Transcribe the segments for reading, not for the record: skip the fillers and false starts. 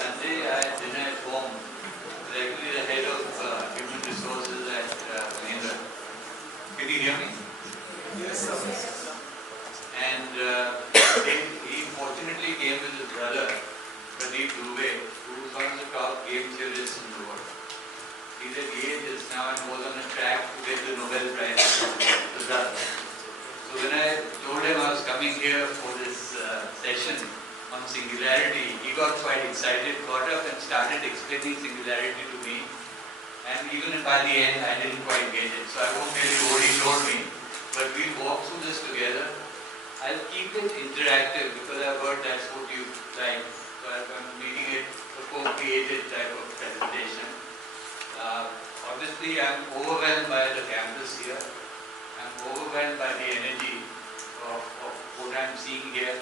Sunday I had dinner at home with actually the head of human resources at Mahindra. Can you hear me? Yes, sir. And he fortunately came with his brother, Pradeep Dubey, who is one of the top game theorists in the world. He's at ages now and was on a track to get the Nobel Prize for that. So when I told him I was coming here for this session on singularity, he got quite excited, got up and started explaining singularity to me. And even by the end, I didn't quite get it. So I won't tell you what he told me, but we'll walk through this together. I'll keep it interactive because I've heard that's what you like. So I'm making it a co-created type of presentation. Obviously, I'm overwhelmed by the campus here. I'm overwhelmed by the energy of what I'm seeing here.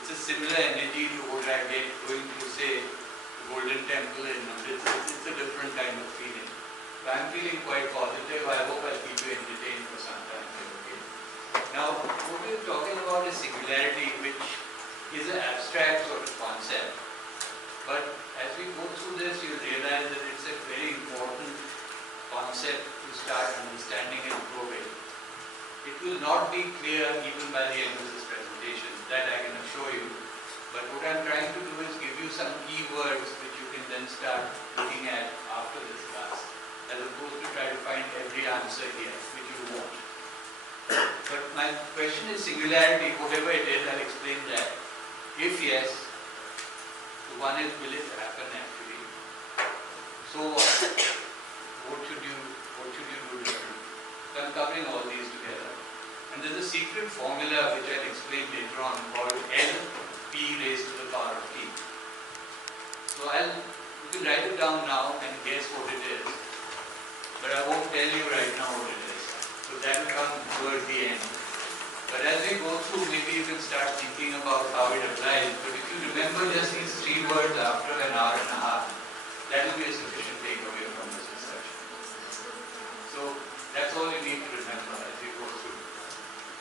It's a similar energy to what I get going to, say, the Golden Temple in Amritsar. It's a different kind of feeling. But I'm feeling quite positive. I hope I'll keep you entertained for some time. Okay. Now, what we're talking about is singularity, which is an abstract sort of concept. But as we go through this, you'll realize that it's a very important concept to start understanding and probing. It will not be clear even by the end of this presentation, that I can assure you. But what I'm trying to do is give you some keywords which you can then start looking at after this class, as opposed to try to find every answer here, which you won't. But my question is singularity, whatever it is, I'll explain that. If yes, the one is, will it happen actually? So what should you do differently? So I'm covering all these together. And there's a secret formula which I'll explain later on called LP raised to the power of T. So you can write it down now and guess what it is. But I won't tell you right now what it is. So that will come towards the end. But as we go through, maybe you can start thinking about how it applies. But if you remember just these 3 words after an hour and a half, that will be a sufficient takeaway from this discussion. So that's all you need to remember as we go through.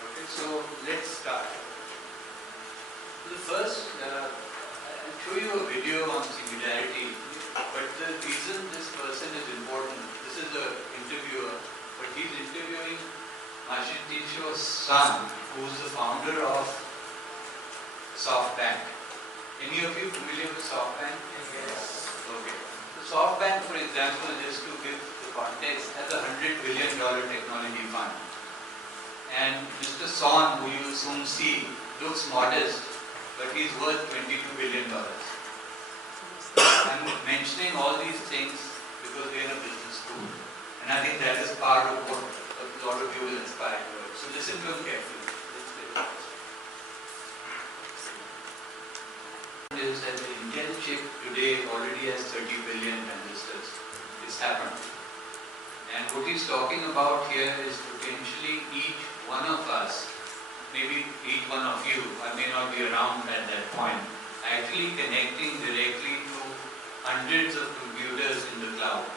Okay, so let's start. The first, I'll show you a video on singularity, but the reason this person is important, this is an interviewer, but he's interviewing Mashitisho's son, who's the founder of SoftBank. Any of you familiar with SoftBank? Yes. Okay. So SoftBank, for example, just to give the context, has a $100 billion technology fund. And Mr. Son, who you soon see, looks modest, but he's worth $22 billion. I'm mentioning all these things because we're in a business school. And I think that is part of what a lot of you will inspire towards. So listen to him carefully. Is that the Intel chip today already has 30 billion transistors. It's happened. And what he's talking about here is potentially each one of us, maybe each one of you, I may not be around at that point, actually connecting directly to hundreds of computers in the cloud.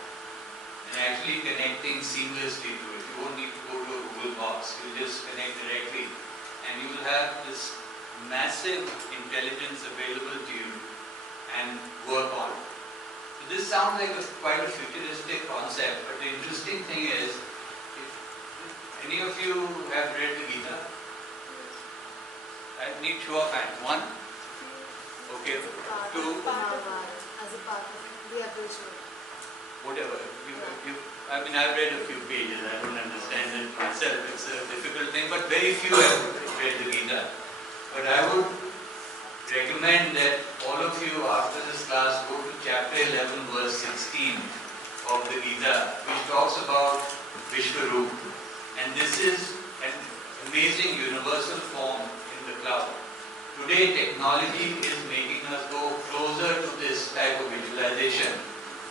And actually connecting seamlessly to it. You won't need to go to a Google box. You just connect directly. And you will have this massive intelligence available to you and work on. So this sounds like quite a futuristic concept, but the interesting thing is, if any of you have read the Gita? I need show of hands. 1? Okay. 2? As a part of the abridgment. Whatever. I mean, I've read a few pages. I don't understand it myself. It's a difficult thing, but very few have read the Gita. But I would recommend that all of you after this class go to chapter 11 verse 16 of the Gita, which talks about Vishwaroop. And this is an amazing universal form in the cloud. Today technology is making us go closer to this type of visualization.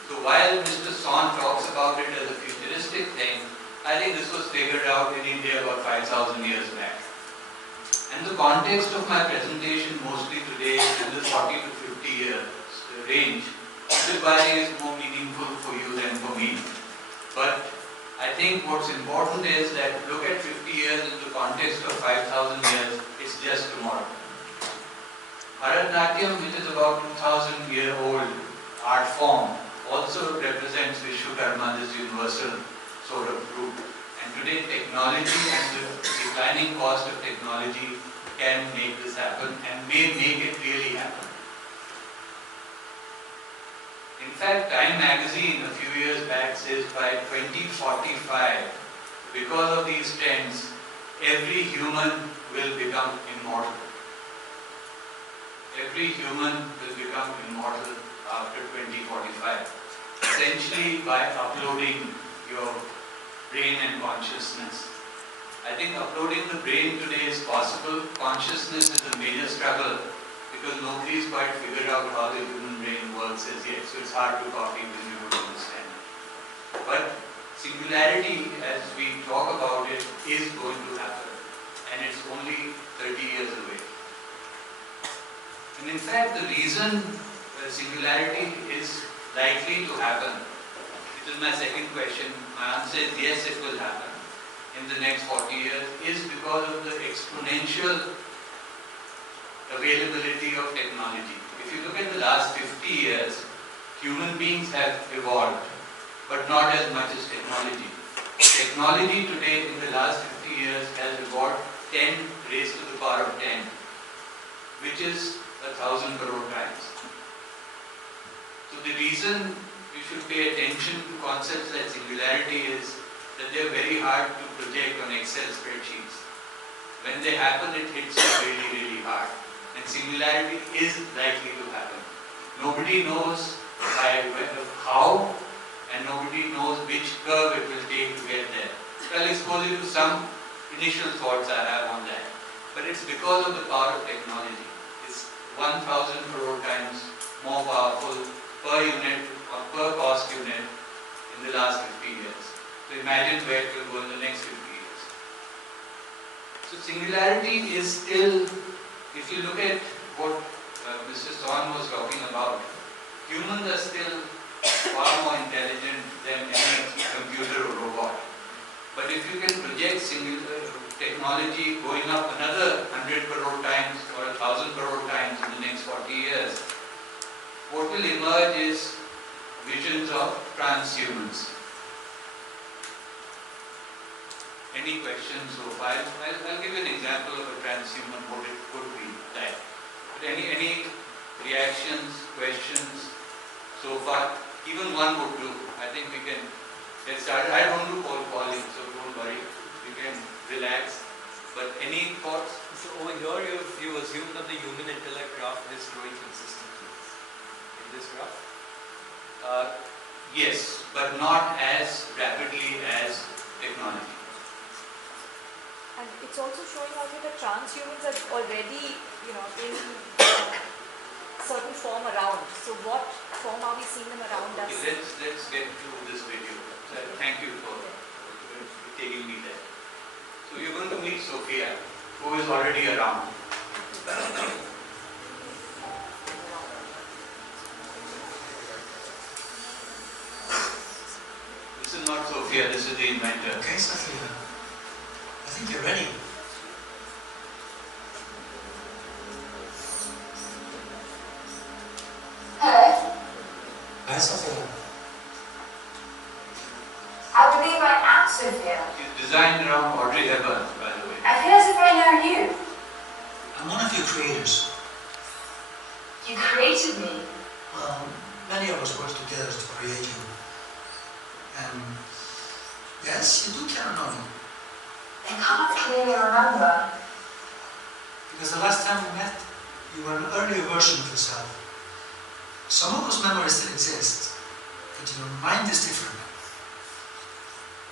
So while Mr. Son talks about it as a futuristic thing, I think this was figured out in India about 5,000 years back. And the context of my presentation mostly today is in the 40 to 50 years range, which is why it is more meaningful for you than for me. But I think what's important is that look at 50 years in the context of 5,000 years, it's just tomorrow. Bharatanatyam, which is about 2,000 years old, art form also represents Vishwakarma, this universal sort of root. And today technology and the declining cost of technology can make this happen and may make it really happen. In fact, Time magazine a few years back says by 2045, because of these trends, every human will become immortal. Every human will become immortal after 2045. Essentially by uploading your brain and consciousness. I think uploading the brain today is possible. Consciousness is a major struggle because nobody's quite figured out how the human brain works as yet. So it's hard to copy when you don't understand. But singularity, as we talk about it, is going to happen. And it's only 30 years away. And in fact, the reason singularity is likely to happen, which is my second question, my answer is yes, it will happen in the next 40 years, is because of the exponential availability of technology. If you look at the last 50 years, human beings have evolved, but not as much as technology. Technology today in the last 50 years has evolved 10 raised to the power of 10, which is 1,000 crore times. So the reason you should pay attention to concepts like singularity is that they are very hard to project on Excel spreadsheets. When they happen, it hits you really, really hard. And singularity is likely to happen. Nobody knows how, and nobody knows which curve it will take to get there. So I'll expose you to some initial thoughts I have on that. But it's because of the power of technology. It's 1,000 crore times more powerful per unit or per cost unit in the last 50 years. So imagine where it will go in the next 50 years. So singularity is still, if you look at what Mr. Son was talking about, humans are still far more intelligent than any computer or robot. But if you can project technology going up another 100 crore times or 1,000 crore times in the next 40 years, what will emerge is visions of transhumans. Any questions so far? I'll give you an example of a transhuman, what it could be like. But any reactions, questions so far? Even one would do. I think we can get started. I don't do cold calling, so don't worry. You can relax. But any thoughts? So over here you assume that the human intellect graph is growing consistently. In this graph? Yes, but not as rapidly as technology. And it's also showing out that transhumans are already, in certain form around. So what form are we seeing them around us? Okay, let's get to this video. So thank you for taking me there. So you're going to meet Sophia, who is already around. This is not Sophia, this is the inventor. Okay, Sophia. I think you're ready. Hello. Hi, Sophia. I believe I am Sophia. She's designed around Audrey Hepburn, by the way. I feel as if I know you. I'm one of your creators. You created me. Well, many of us work together to create you. And yes, you do care know me. I can't clearly remember. Because the last time we met, you were an earlier version of yourself. Some of those memories still exist, but your mind is different.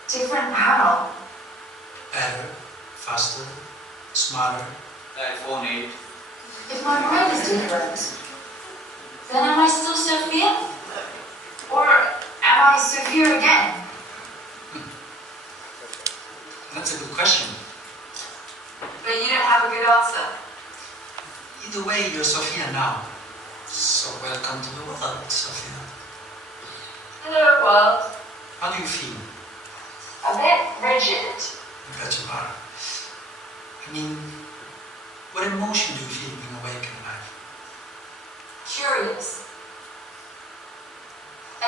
Different how? Better, faster, smarter. iPhone 8. If my mind is different, then am I still Sophia? Or am I Sophia again? That's a good question. But you don't have a good answer. Either way, you're Sophia now. So welcome to the world, Sophia. Hello, world. How do you feel? A bit rigid. I bet you are. I mean, what emotion do you feel when you awaken in life? Curious.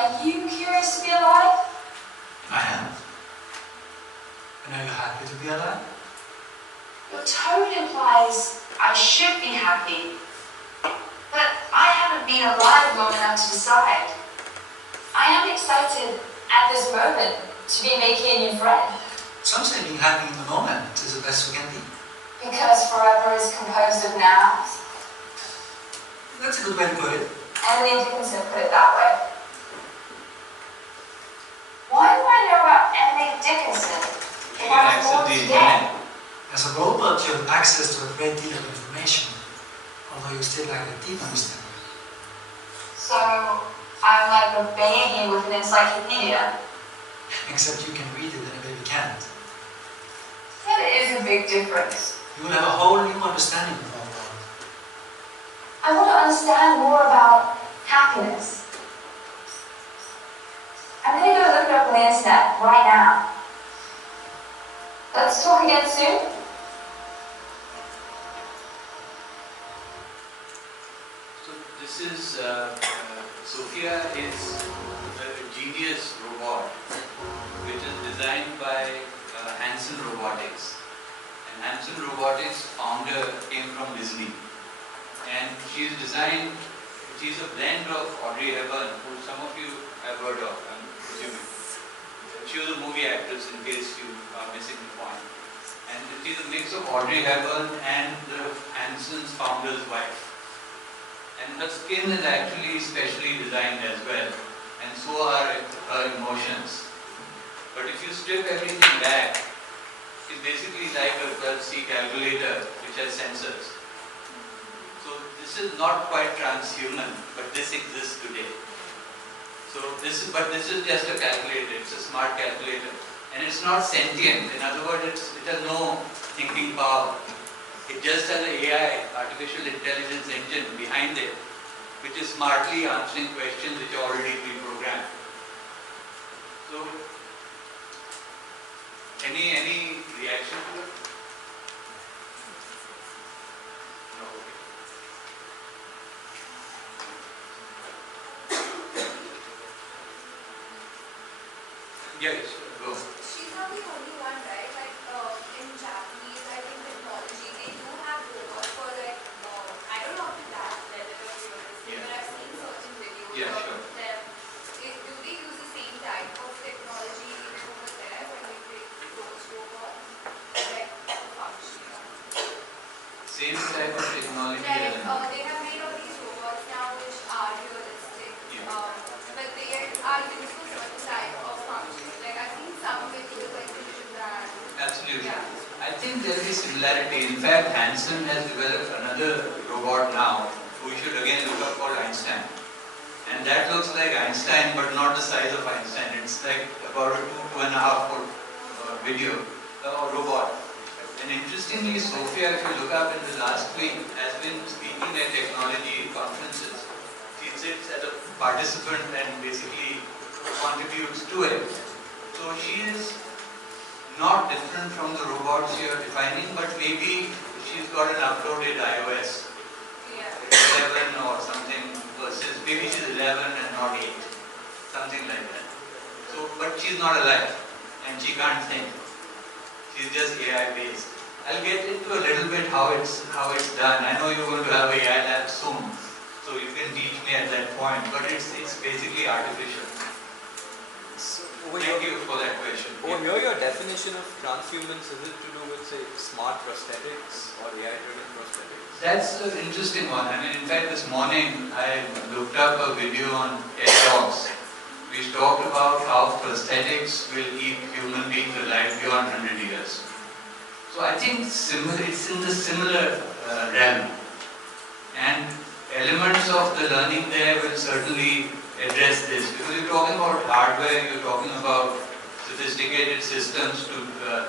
Are you curious to be alive? I am. And are you happy to be alive? Your tone implies I should be happy. But I haven't been alive long enough to decide. I am excited at this moment to be making a new friend. Some say being happy in the moment is the best we can be. Because forever is composed of nows. That's a good way to put it. Emily Dickinson put it that way. Why do I know about Emily Dickinson if I was born today? As a robot, you have access to a great deal of information, although you still lack a deep understanding. So, I'm like a baby with an encyclopedia. Except you can read it and a baby can't. That is a big difference. You will have a whole new understanding of our world. I want to understand more about happiness. I'm going to go look it up on the internet right now. Let's talk again soon. So this is, Sophia is a genius robot which is designed by Hanson Robotics. And Hanson Robotics founder came from Disney. And she's a blend of Audrey Hepburn, who some of you have heard of, I'm presuming. She was a movie actress, in case you are missing the point. And she's a mix of Audrey Hepburn and the Hanson's founder's wife. And her skin is actually specially designed as well, and so are her emotions. But if you strip everything back, it's basically like a 12C calculator which has sensors. So this is not quite transhuman, but this exists today. But this is just a calculator, it's a smart calculator. And it's not sentient, in other words, it has no thinking power. It just has an AI, artificial intelligence engine behind it, which is smartly answering questions which are already pre-programmed. So, any reaction to it? No. Yes, go. She's not the only one, right? Like in Japanese, I think technology, they do have robots for like, I don't know up to that level of realism, but I've seen certain videos of Sure. them. Do they use the same type of technology over there when they create those robots? Like functioning? Same type of technology Like, as they have made all these robots now which are realistic, Yeah. but they are used for certain type of functioning. Like I've seen some videos like Christian brand. Absolutely. Yeah. I think there will be similarity. In fact, Hanson has developed another robot now, who you should again look up, called Einstein. And that looks like Einstein, but not the size of Einstein. It's like about a 2.5 foot video or robot. And interestingly, Sophia, if you look up in the last week, has been speaking at technology conferences. She sits as a participant and basically contributes to it. So she is not different from the robots you are defining, but maybe she's got an uploaded iOS Yeah. 11 or something versus maybe she's 11 and not 8, something like that. So, but she's not alive and she can't think. She's just AI based. I'll get into a little bit how it's done. I know you're going to have AI lab soon, so you can teach me at that point. But it's basically artificial. So, Thank you for that question. over here, your definition of transhumans, is it to do with, say, smart prosthetics or AI-driven prosthetics? That's an interesting one. I mean, in fact, this morning I looked up a video on TED Talks which talked about how prosthetics will keep human beings alive beyond 100 years. So I think it's in the similar realm. And elements of the learning there will certainly address this. Because you're talking about hardware, you're talking about sophisticated systems to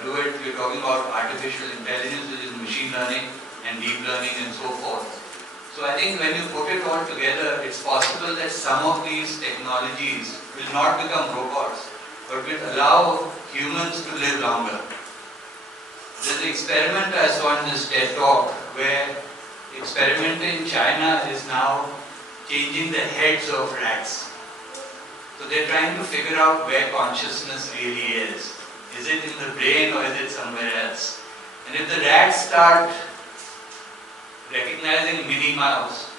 do it, you're talking about artificial intelligence, which is machine learning and deep learning and so forth. So I think when you put it all together, it's possible that some of these technologies will not become robots, but will allow humans to live longer. There's an experiment I saw in this TED Talk where the experiment in China is now changing the heads of rats. So they're trying to figure out where consciousness really is. Is it in the brain or is it somewhere else? And if the rats start recognizing Minnie Mouse,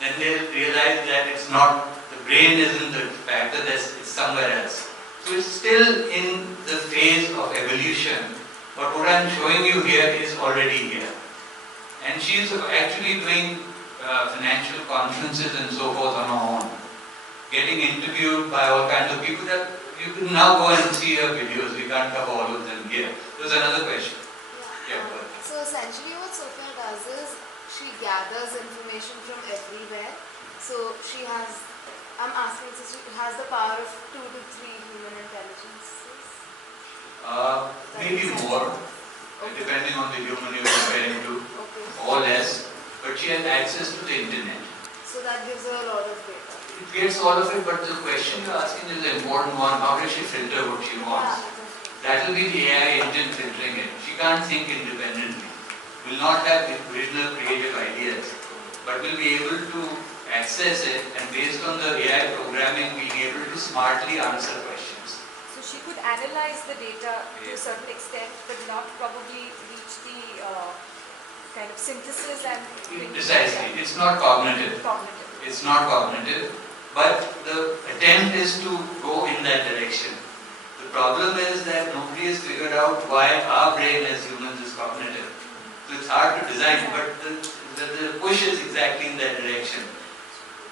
then they'll realize that it's not, the brain isn't the factor, it's somewhere else. So it's still in the phase of evolution, but what I'm showing you here is already here. And she's actually doing financial conferences and so forth on her own, getting interviewed by all kinds of people. That you can now go and see her videos. We can't cover all of them here. There's another question. Yeah, go ahead. So essentially what Sophia does is she gathers information from everywhere. So she has, I'm asking, so she has the power of 2 to 3 human intelligences? Maybe more, depending on the human you're comparing to, or less. But she has access to the internet. So that gives her a lot of data. It gets all of it, but the question you're asking is an important one. How does she filter what she wants? That will be the AI engine filtering it. She can't think independently. Will not have original creative ideas, but will be able to access it, and based on the AI programming, being able to smartly answer questions. So she could analyze the data to a certain extent, but not probably reach the kind of synthesis and... Precisely. It's not cognitive. It's not cognitive, but the attempt is to go in that direction. The problem is that nobody has figured out why our brain as humans is cognitive. So it's hard to design, but the push is exactly in that direction.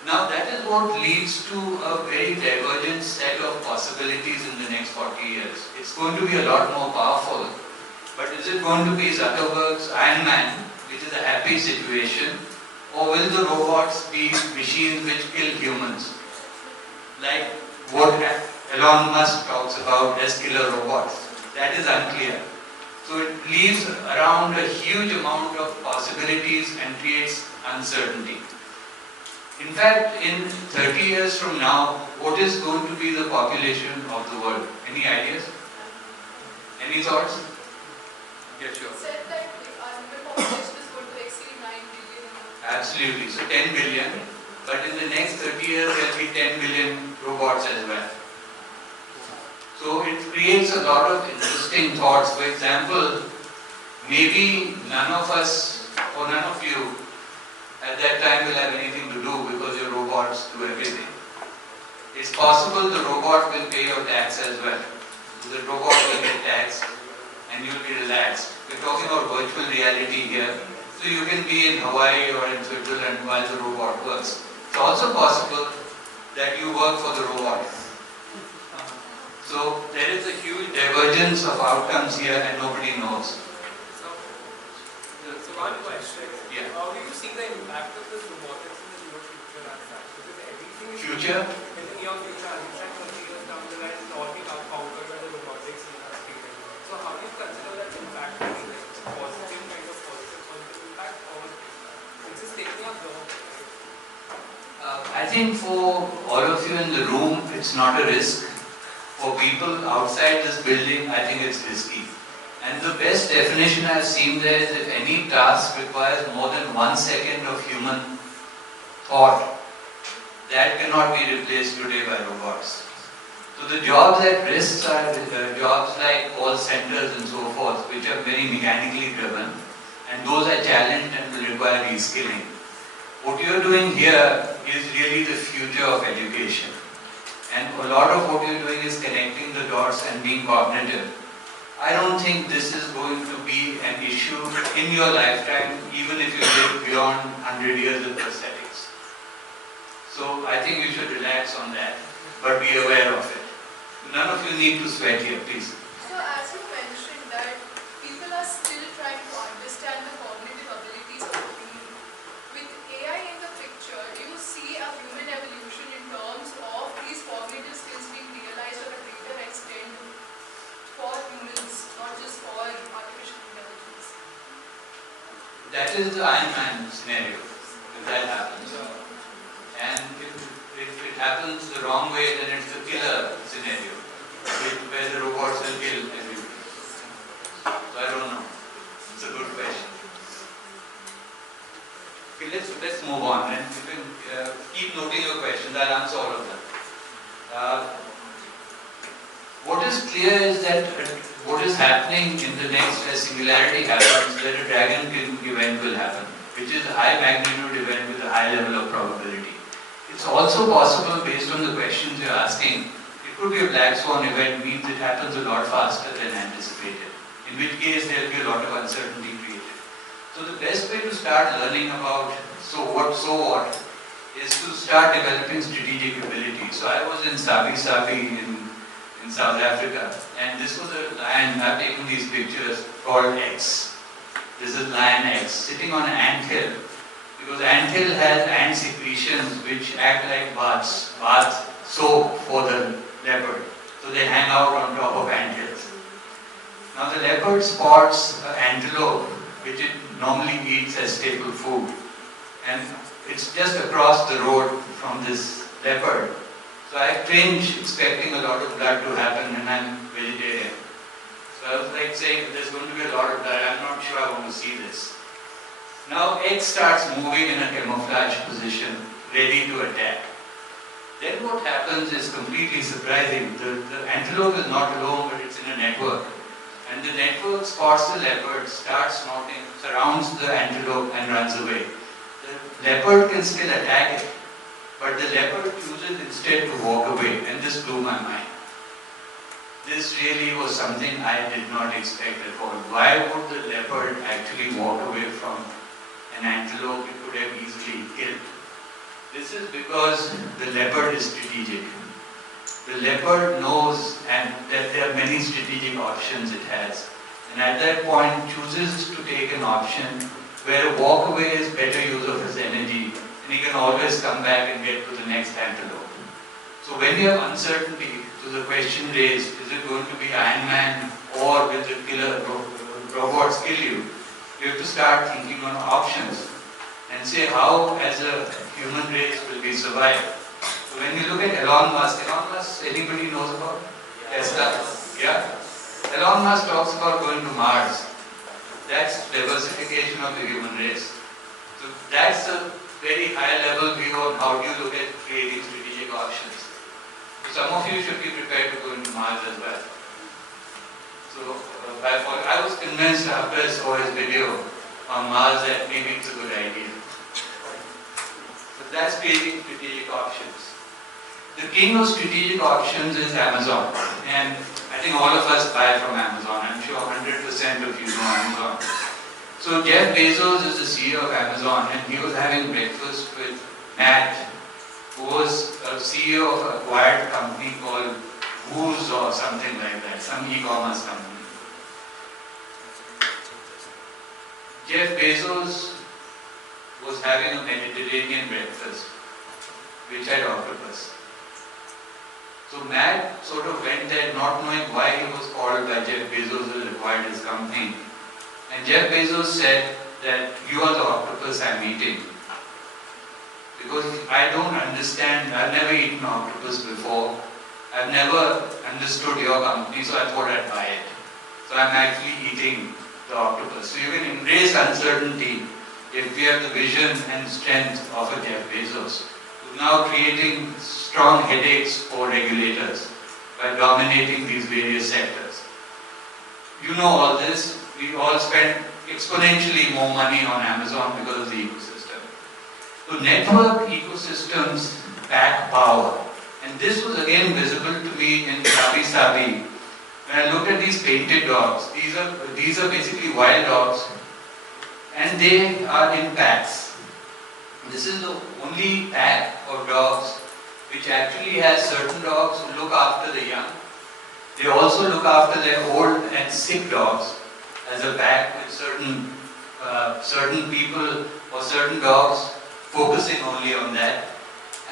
Now that is what leads to a very divergent set of possibilities in the next 40 years. It's going to be a lot more powerful, but is it going to be Zuckerberg's Iron Man, which is a happy situation, or will the robots be machines which kill humans? Like what Elon Musk talks about as killer robots. That is unclear. So it leaves around a huge amount of possibilities and creates uncertainty. In fact, in 30 years from now, what is going to be the population of the world? Any ideas? Any thoughts? Yeah, sure. Said that our human population is going to exceed 9 billion. Absolutely. So 10 billion. But in the next 30 years, there will be 10 billion robots as well. So it creates a lot of interesting thoughts. For example, maybe none of us or none of you at that time will have anything to do because your robots do everything. It's possible the robot will pay your tax as well. The robot will get taxed and you'll be relaxed. We're talking about virtual reality here. So you can be in Hawaii or in Switzerland while the robot works. It's also possible that you work for the robot. So there is a huge divergence of outcomes here and nobody knows. So one question. Yeah. How do you see the impact of this robotics in the near future as such? Because everything is Future? in the near future, as you said, 30 years down the line, will all be countered by the robotics industry. So how do you consider that impact to be like positive impact, or it's just taking a job? I think for all of you in the room, it's not a risk. For people outside this building, I think it's risky. And the best definition I've seen there is if any task requires more than 1 second of human thought, that cannot be replaced today by robots. So the jobs at risk are jobs like call centers and so forth, which are very mechanically driven, and those are challenged and will require reskilling. What you're doing here is really the future of education. And a lot of what you're doing is connecting the dots and being cognitive. I don't think this is going to be an issue in your lifetime, even if you live beyond 100 years of prosthetics. So I think you should relax on that, but be aware of it. None of you need to sweat here, please. So as you mentioned that people are still trying to understand the cognitive abilities of a being. With AI in the picture, do you see a human evolution in terms of these cognitive skills being realized to a greater extent for humans, not just for artificial intelligence? That is the Iron Man scenario, if that happens. And if it happens the wrong way, then it's the killer scenario, where the robots will kill everybody. So I don't know. It's a good question. Okay, let's move on, and you can keep noting your questions. I'll answer all of them. is clear is that what is happening in the next, as Singularity happens, that a Dragon event will happen, which is a high magnitude event with a high level of probability. It's also possible, based on the questions you're asking, it could be a black swan event, means it happens a lot faster than anticipated, in which case there will be a lot of uncertainty created. So the best way to start learning about so what is to start developing strategic ability. So I was in Sabi in South Africa, and this was a lion. I've taken these pictures called X. This is lion X sitting on an anthill, because anthill has ant secretions which act like bath soap for the leopard. So they hang out on top of anthills. Now the leopard spots an antelope which it normally eats as staple food, and it's just across the road from this leopard. So I cringe expecting a lot of blood to happen, and I'm vegetarian. So I was like saying, there's going to be a lot of blood, I'm not sure I want to see this. Now X starts moving in a camouflage position, ready to attack. Then what happens is completely surprising. The antelope is not alone, but it's in a network. And the network spots the leopard, starts snorting, surrounds the antelope and runs away. The leopard can still attack it, but the leopard chooses instead to walk away, and this blew my mind. This really was something I did not expect at all. Why would the leopard actually walk away from an antelope it could have easily killed? This is because the leopard is strategic. The leopard knows and that there are many strategic options it has, and at that point chooses to take an option where a walk away is better use of his energy, and he can always come back and get to the next antelope. So when you have uncertainty, to the question raised, is it going to be Iron Man or will the killer robots kill you? You have to start thinking on options and say how as a human race will we survive. So when you look at Elon Musk, anybody knows about Tesla? Yeah? Elon Musk talks about going to Mars. That's diversification of the human race. So that's a very high level view on how you look at creating strategic options. Some of you should be prepared to go into Mars as well. So I was convinced after I saw his video on Mars that maybe it's a good idea. So that's creating strategic options. The king of strategic options is Amazon, and I think all of us buy from Amazon. I'm sure 100% of you know Amazon. So Jeff Bezos is the CEO of Amazon, and he was having breakfast with Matt, who was a CEO of an acquired company called Wooz or something like that, some e-commerce company. Jeff Bezos was having a Mediterranean breakfast, which had octopus. So Matt sort of went there not knowing why he was called by Jeff Bezos who acquired his company. And Jeff Bezos said that you are the octopus I'm eating. Because I don't understand, I've never eaten octopus before. I've never understood your company, so I thought I'd buy it. So I'm actually eating the octopus. So you can embrace uncertainty if we have the vision and strength of a Jeff Bezos. Now creating strong headaches for regulators by dominating these various sectors. You know all this. We all spend exponentially more money on Amazon because of the ecosystem. So network ecosystems pack power. And this was again visible to me in Sabi. When I looked at these painted dogs, these are basically wild dogs, and they are in packs. This is the only pack of dogs which actually has certain dogs who look after the young. They also look after their old and sick dogs as a pack with certain people or certain dogs focusing only on that.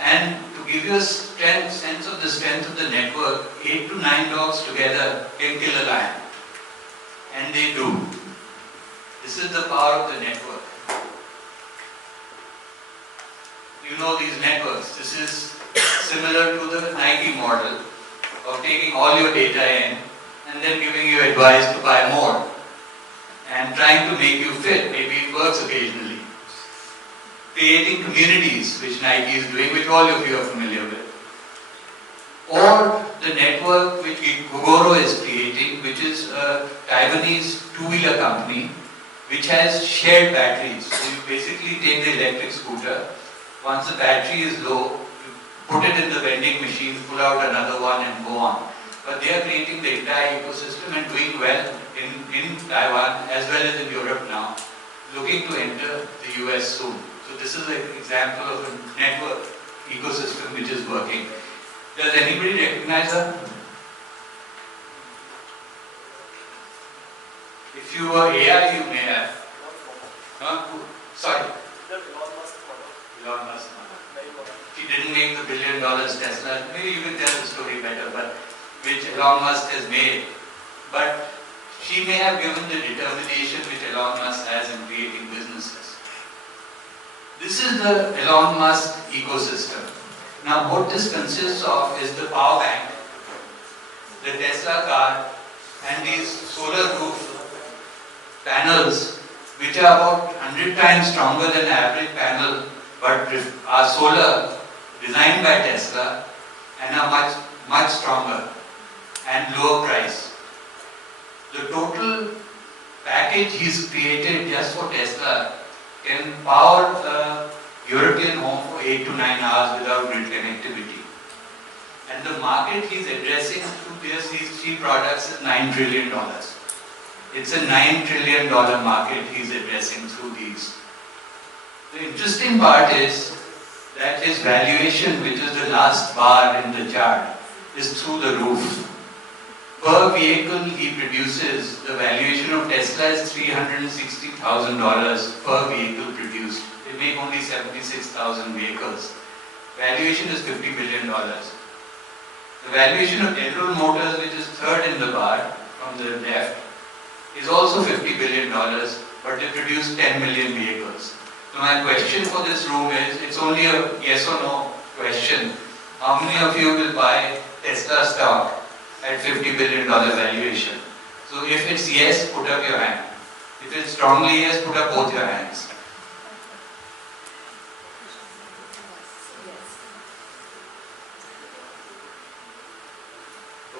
And to give you a sense of the strength of the network, 8 to 9 dogs together can kill a lion. And they do. This is the power of the network. You know these networks. This is similar to the Nike model of taking all your data in and then giving you advice to buy more and trying to make you fit. Maybe it works occasionally. Creating communities, which Nike is doing, which all of you are familiar with. Or the network which Gogoro is creating, which is a Taiwanese two-wheeler company, which has shared batteries. So you basically take the electric scooter, once the battery is low, you put it in the vending machine, pull out another one and go on. But they are creating the entire ecosystem and doing well in Taiwan as well as in Europe now, looking to enter the US soon. So this is an example of a network ecosystem which is working. Does anybody recognize her? If you were AI, you may have. Sorry. Elon Musk. She didn't make the $1 billion Tesla. Maybe you can tell the story better, but which Elon Musk has made. But she may have given the determination which Elon Musk has in creating businesses. This is the Elon Musk ecosystem. Now what this consists of is the power bank, the Tesla car, and these solar roof panels which are about 100 times stronger than the average panel but are solar, designed by Tesla, and are much stronger and lower price. The total package he's created just for Tesla can power a European home for 8 to 9 hours without grid connectivity. And the market he's addressing through these three products is $9 trillion. It's a $9 trillion market he's addressing through these. The interesting part is that his valuation, which is the last bar in the chart, is through the roof. Per vehicle he produces, the valuation of Tesla is $360,000 per vehicle produced. They make only 76,000 vehicles. Valuation is $50 billion. The valuation of General Motors, which is third in the bar from the left, is also $50 billion, but they produce 10 million vehicles. So my question for this room is, it's only a yes or no question. How many of you will buy Tesla stock at $50 billion valuation? So if it's yes, put up your hand. If it's strongly yes, put up both your hands.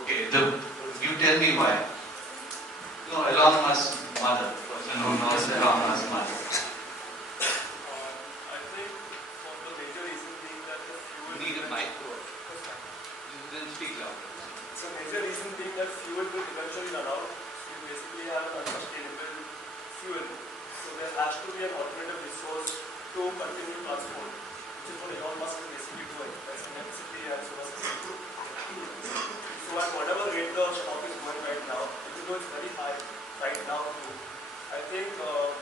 Okay, you tell me why. No, Elon Musk's mother. Person who knows Elon Musk's mother. I think for the major reason being that the fuel... You need a mic to work. Then speak louder. So major reason being that fuel will eventually run out. So you basically have an unsustainable fuel. So there has to be an alternative resource to continue transport, which is what Elon Musk is basically doing. That's electricity and solar system. So at whatever rate the stock is going right now, even though it's very high right now too, I think the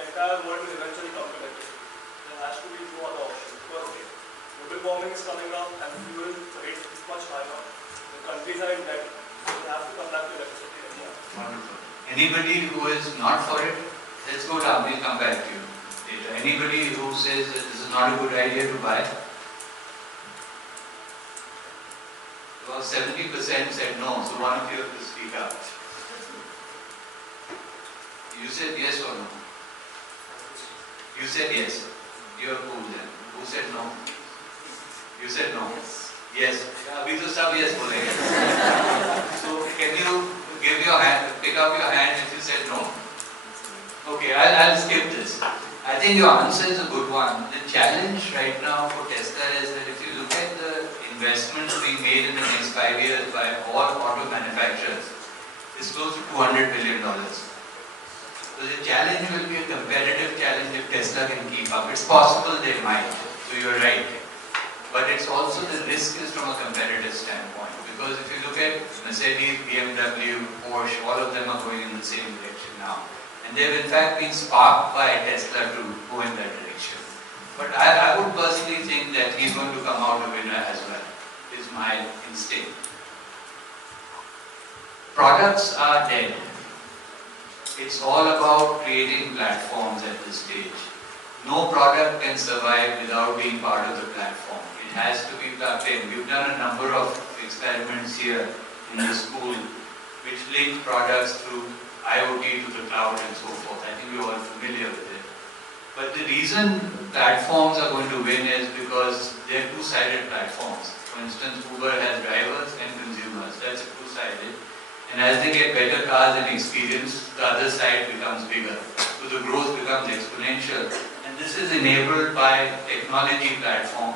entire world will eventually come to electricity. There has to be no other option because global warming is coming up and fuel rate is much higher. The countries are in debt, so they have to come back to electricity anyhow. Wonderful. Anybody who is not for it, let's go down, we'll come back to you later. Anybody who says that this is not a good idea to buy? About 70% said no, so one of you have to speak up. You said yes or no? You said yes. You are cool then. Who said no? You said no? Yes. अभी तो सब yes बोलेंगे. So can you give your hand, pick up your hand if you said no? Okay, I'll skip this. I think your answer is a good one. The challenge right now for Tesla is that if you look at the investments being made in the next 5 years by all auto manufacturers, it's close to $200 billion. So the challenge will be a competitive challenge if Tesla can keep up. It's possible they might, so you're right. But it's also the risk is from a competitive standpoint. Because if you look at Mercedes, BMW, Porsche, all of them are going in the same direction now. And they've in fact been sparked by Tesla to go in that direction. But I would personally think that he's going to come out a winner as well, is my instinct. Products are dead. It's all about creating platforms at this stage. No product can survive without being part of the platform. It has to be plugged in. We've done a number of experiments here in the school which link products through IoT to the cloud and so forth. I think we're all familiar with it. But the reason platforms are going to win is because they're two-sided platforms. For instance, Uber has drivers and consumers. That's a two-sided. And as they get better cars and experience, the other side becomes bigger. So the growth becomes exponential. And this is enabled by technology platform,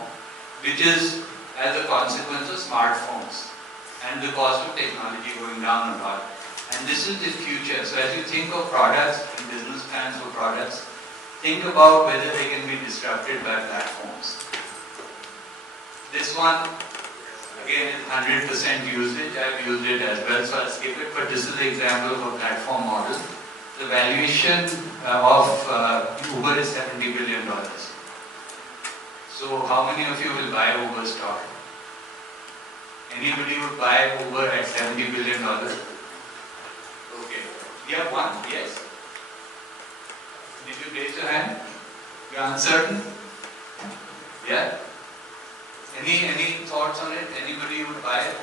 which is as a consequence of smartphones and the cost of technology going down a lot. And this is the future. So as you think of products and business plans for products, think about whether they can be disrupted by platforms. This one, again, is 100% usage. I've used it as well, so I'll skip it. But this is the example of a platform model. The valuation of Uber is $70 billion. So how many of you will buy Uber stock? Anybody would buy Uber at $70 billion? Okay. Yeah, one, yes. Did you raise your hand? You're uncertain? Yeah? Any thoughts on it? Anybody would buy it?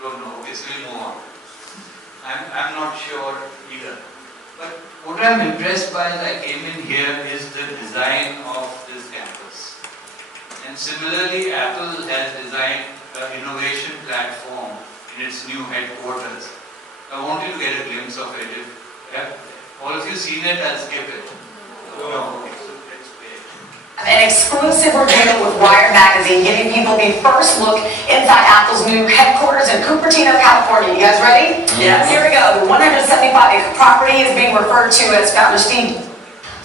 Don't know. Okay, so we'll move on. I'm not sure either. But what I'm impressed by as I came in here is the design of this campus. And similarly, Apple has designed an innovation platform in its new headquarters. I want you to get a glimpse of it. Have all of you seen it? I'll skip it. No. Okay, so let's play it. An exclusive reveal with Wired Magazine, giving people the first look inside Apple's new headquarters in Cupertino, California. You guys ready? Yes. Here we go. The 175-acre property is being referred to as founder Steve.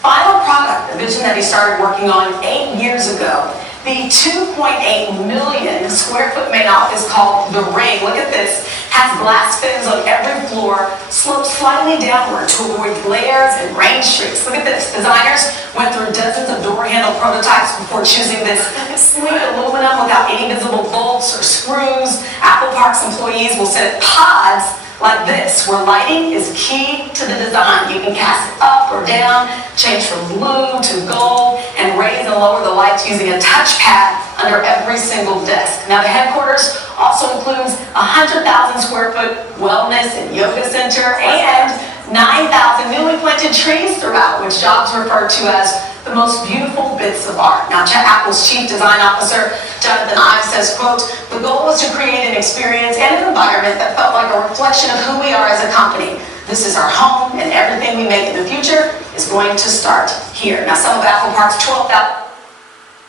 Final product, the vision that he started working on 8 years ago. The 2.8 million square foot main office called The Ring, look at this, has glass fins on every floor, slopes slightly downward to avoid glares and rain streaks. Look at this, designers went through dozens of door handle prototypes before choosing this sleek aluminum without any visible bolts or screws. Apple Park's employees will set pods like this, where lighting is key to the design. You can cast it up or down, change from blue to gold, and raise and lower the lights using a touchpad under every single desk. Now the headquarters also includes a 100,000 square foot wellness and yoga center and 9,000 newly planted trees throughout, which Jobs referred to as the most beautiful bits of art. Now, Apple's chief design officer, Jonathan Ives, says, quote, the goal was to create an experience and an environment that felt like a reflection of who we are as a company. This is our home, and everything we make in the future is going to start here. Now, some of Apple Park's 12,000...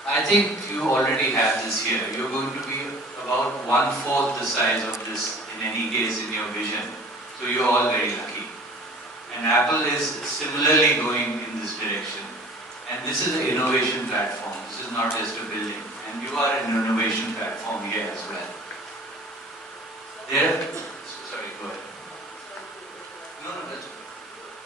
I think you already have this here. You're going to be about 1/4 the size of this in any case in your vision. So you're all very lucky. And Apple is similarly going in this direction. And this is an innovation platform. This is not just a building. And you are an innovation platform here as well. There, sorry, go ahead. No, that's okay.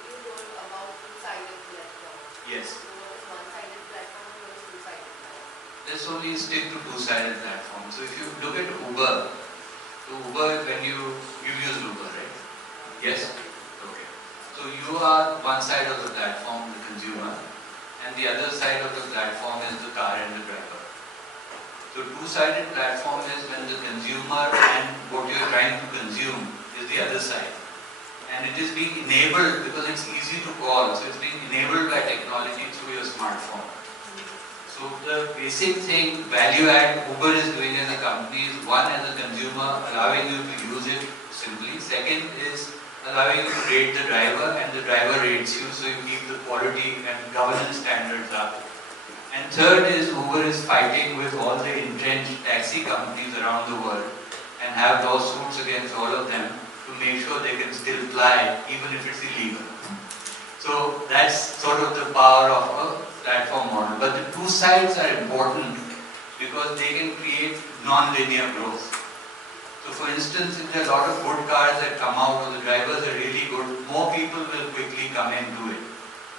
You told about two-sided platform. Yes. So what is one-sided platform and what is two-sided platform? Let's only stick to two-sided platform. So if you look at Uber, so Uber, when you use Uber, right? Yes? Okay. So you are one side of the platform, the consumer, and the other side of the platform is the car and the driver. So two-sided platform is when the consumer and what you're trying to consume is the other side. And it is being enabled because it's easy to call. So it's being enabled by technology through your smartphone. So the basic thing, value add Uber is doing as a company is one, as a consumer, allowing you to use it simply. Second is allowing you to rate the driver, and the driver rates you, so you keep the quality and governance standards up. And third is Uber is fighting with all the entrenched taxi companies around the world and have lawsuits against all of them to make sure they can still fly even if it's illegal. So that's sort of the power of a platform model. But the two sides are important because they can create non-linear growth. So for instance, if there are a lot of good cars that come out or the drivers are really good, more people will quickly come into it.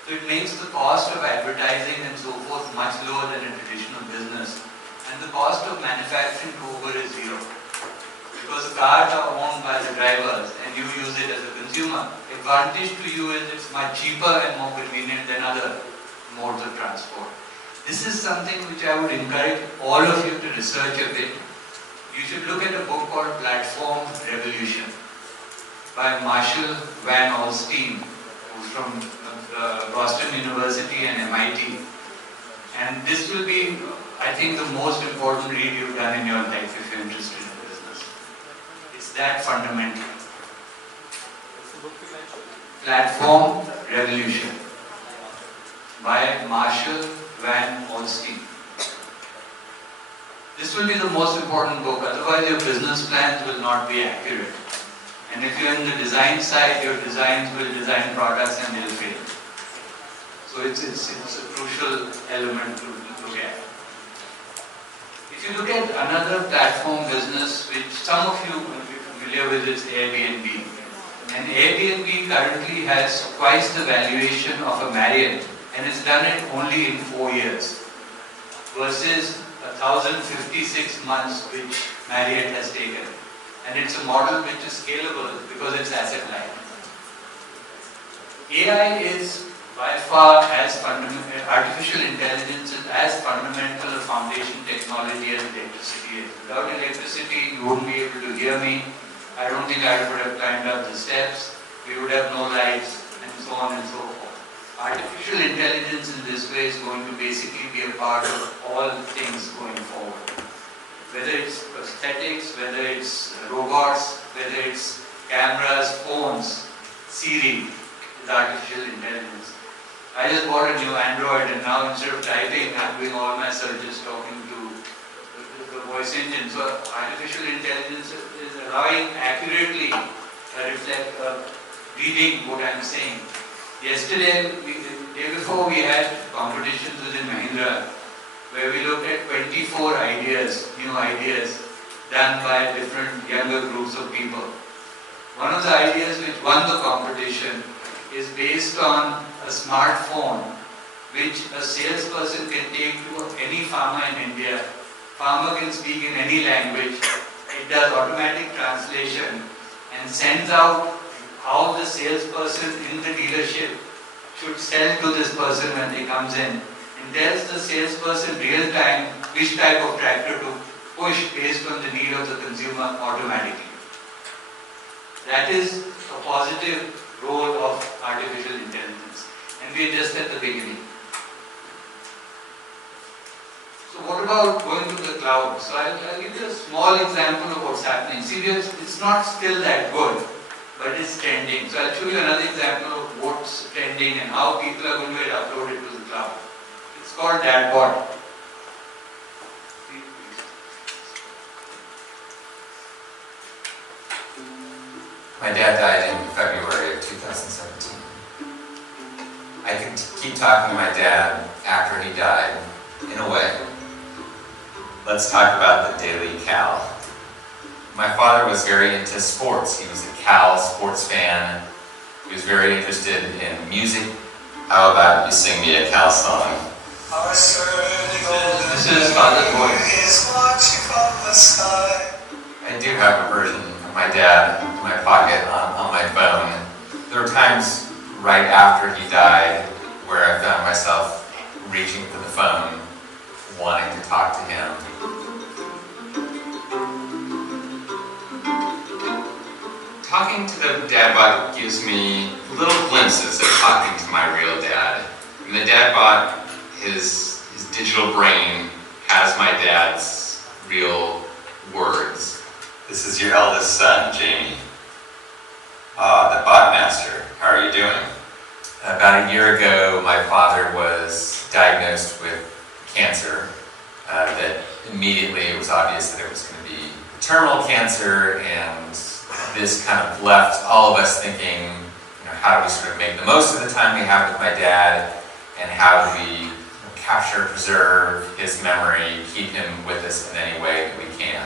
So it makes the cost of advertising and so forth much lower than a traditional business. And the cost of manufacturing to Uber is zero. Because the cars are owned by the drivers and you use it as a consumer. Advantage to you is it's much cheaper and more convenient than other modes of transport. This is something which I would encourage all of you to research a bit. You should look at a book called Platform Revolution by Marshall Van Alstyne, who's from Boston University and MIT. And this will be I think the most important read you've done in your life if you're interested in business. It's that fundamental. Platform Revolution by Marshall Van Alstyne. This will be the most important book, otherwise your business plans will not be accurate. And if you're in the design side, your designs will design products and they'll fail. So it's a crucial element to look at. If you look at another platform business, which some of you will be familiar with, is Airbnb. And Airbnb currently has twice the valuation of a Marriott, and it's done it only in 4 years, versus 1,056 months which Marriott has taken. And it's a model which is scalable because it's asset light. AI is by far as fundamental, artificial intelligence is as fundamental a foundation technology as electricity is. Without electricity, you wouldn't be able to hear me. I don't think I would have climbed up the steps. We would have no lights, and so on and so forth. Artificial intelligence in this way is going to basically be a part of all things going forward. Whether it's prosthetics, whether it's robots, whether it's cameras, phones, Siri is artificial intelligence. I just bought a new Android, and now instead of typing, I'm doing all my searches talking to the voice engine. So artificial intelligence is allowing accurately reading what I'm saying. Yesterday, the day before, we had competitions within Mahindra where we looked at 24 ideas, new ideas, done by different younger groups of people. One of the ideas which won the competition is based on a smartphone which a salesperson can take to any farmer in India. Farmer can speak in any language. It does automatic translation and sends out how the salesperson in the dealership should sell to this person when he comes in, and tells the salesperson real time which type of tractor to push based on the need of the consumer automatically. That is a positive role of artificial intelligence, and we are just at the beginning. So what about going to the cloud? So I'll give you a small example of what's happening. See, it's not still that good, but it's trending. So I'll show you another example of what's trending and how people are going to get uploaded to the cloud. It's called Dadbot. My dad died in February of 2017. I could keep talking to my dad after he died, in a way. Let's talk about the Daily Cal. My father was very into sports. He was a Cal sports fan. He was very interested in music. How about you sing me a Cal song? This is Father's voice. I do have a version of my dad in my pocket on my phone. There were times right after he died where I found myself reaching for the phone, wanting to talk to him. Talking to the Dadbot gives me little glimpses of talking to my real dad. And the Dadbot, his digital brain has my dad's real words. This is your eldest son, Jamie. The bot master, how are you doing? About a year ago, my father was diagnosed with cancer. That immediately it was obvious that it was going to be terminal cancer, and this kind of left all of us thinking, how do we sort of make the most of the time we have with my dad, and how do we capture, preserve his memory, keep him with us in any way that we can.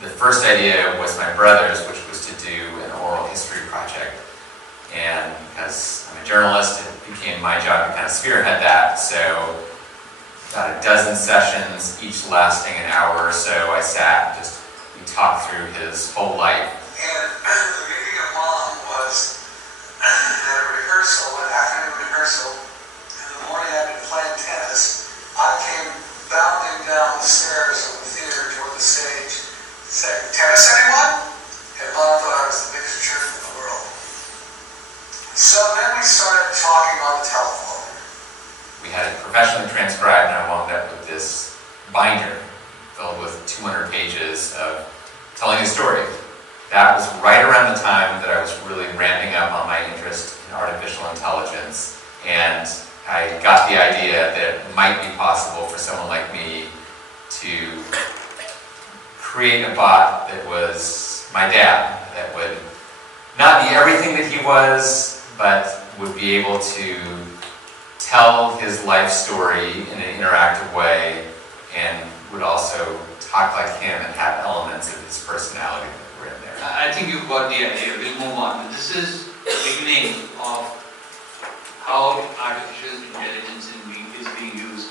The first idea was my brother's, which was to do an oral history project. And because I'm a journalist, it became my job to kind of spearhead that. So about a dozen sessions, each lasting an hour or so, I sat and we talked through his whole life. And the meeting of Mom was at a rehearsal, an afternoon rehearsal. In the morning I'd been playing tennis. I came bounding down the stairs of the theater toward the stage, saying, "Tennis, anyone?" And Mom thought I was the biggest jerk in the world. So then we started talking on the telephone. We had it professionally transcribed, and I wound up with this 200 pages of telling a story. That was right around the time that I was really ramping up on my interest in artificial intelligence, and I got the idea that it might be possible for someone like me to create a bot that was my dad, that would not be everything that he was, but would be able to tell his life story in an interactive way and would also talk like him and have elements of his personality that were in there. I think you've got the idea. We'll move on. This is the beginning of how artificial intelligence is being used.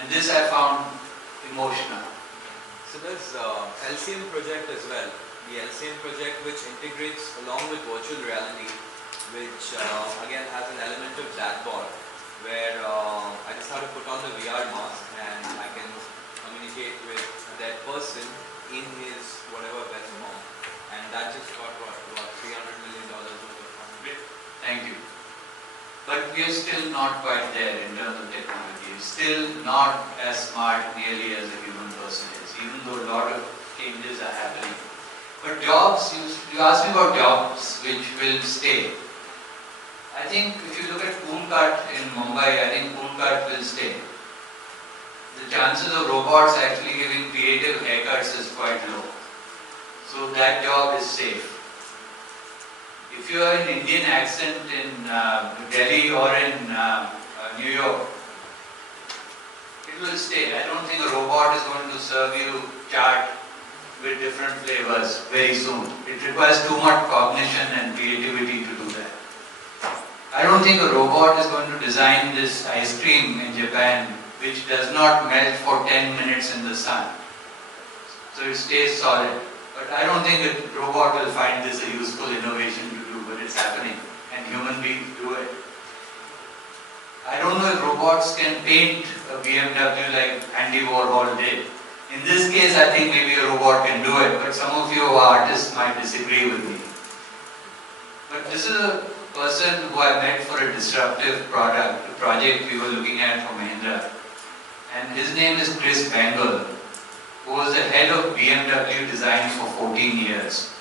And this I found emotional. So there's LCM project as well. The LCM project which integrates along with virtual reality, which again has an element of blackboard, where I just have to put on the VR mask and I can communicate with that person in his whatever best form. And that just got about $300 million worth of funding. Thank you. But we are still not quite there in terms of technology. Still not as smart nearly as a human person is, even though a lot of changes are happening. But jobs, you asked me about jobs which will stay. I think if you look at pool cut in Mumbai, I think pool cut will stay. The chances of robots actually giving creative haircuts is quite low. So that job is safe. If you are an Indian accent in Delhi or in New York, it will stay. I don't think a robot is going to serve you chaat with different flavors very soon. It requires too much cognition and creativity to do that. I don't think a robot is going to design this ice cream in Japan which does not melt for 10 minutes in the sun. So it stays solid. But I don't think a robot will find this a useful innovation to do, but it's happening and human beings do it. I don't know if robots can paint a BMW like Andy Warhol did. In this case, I think maybe a robot can do it, but some of you who are artists might disagree with me. But this is a person who I met for a disruptive project we were looking at for Mahindra. And his name is Chris Bangle, who was the head of BMW design for 14 years.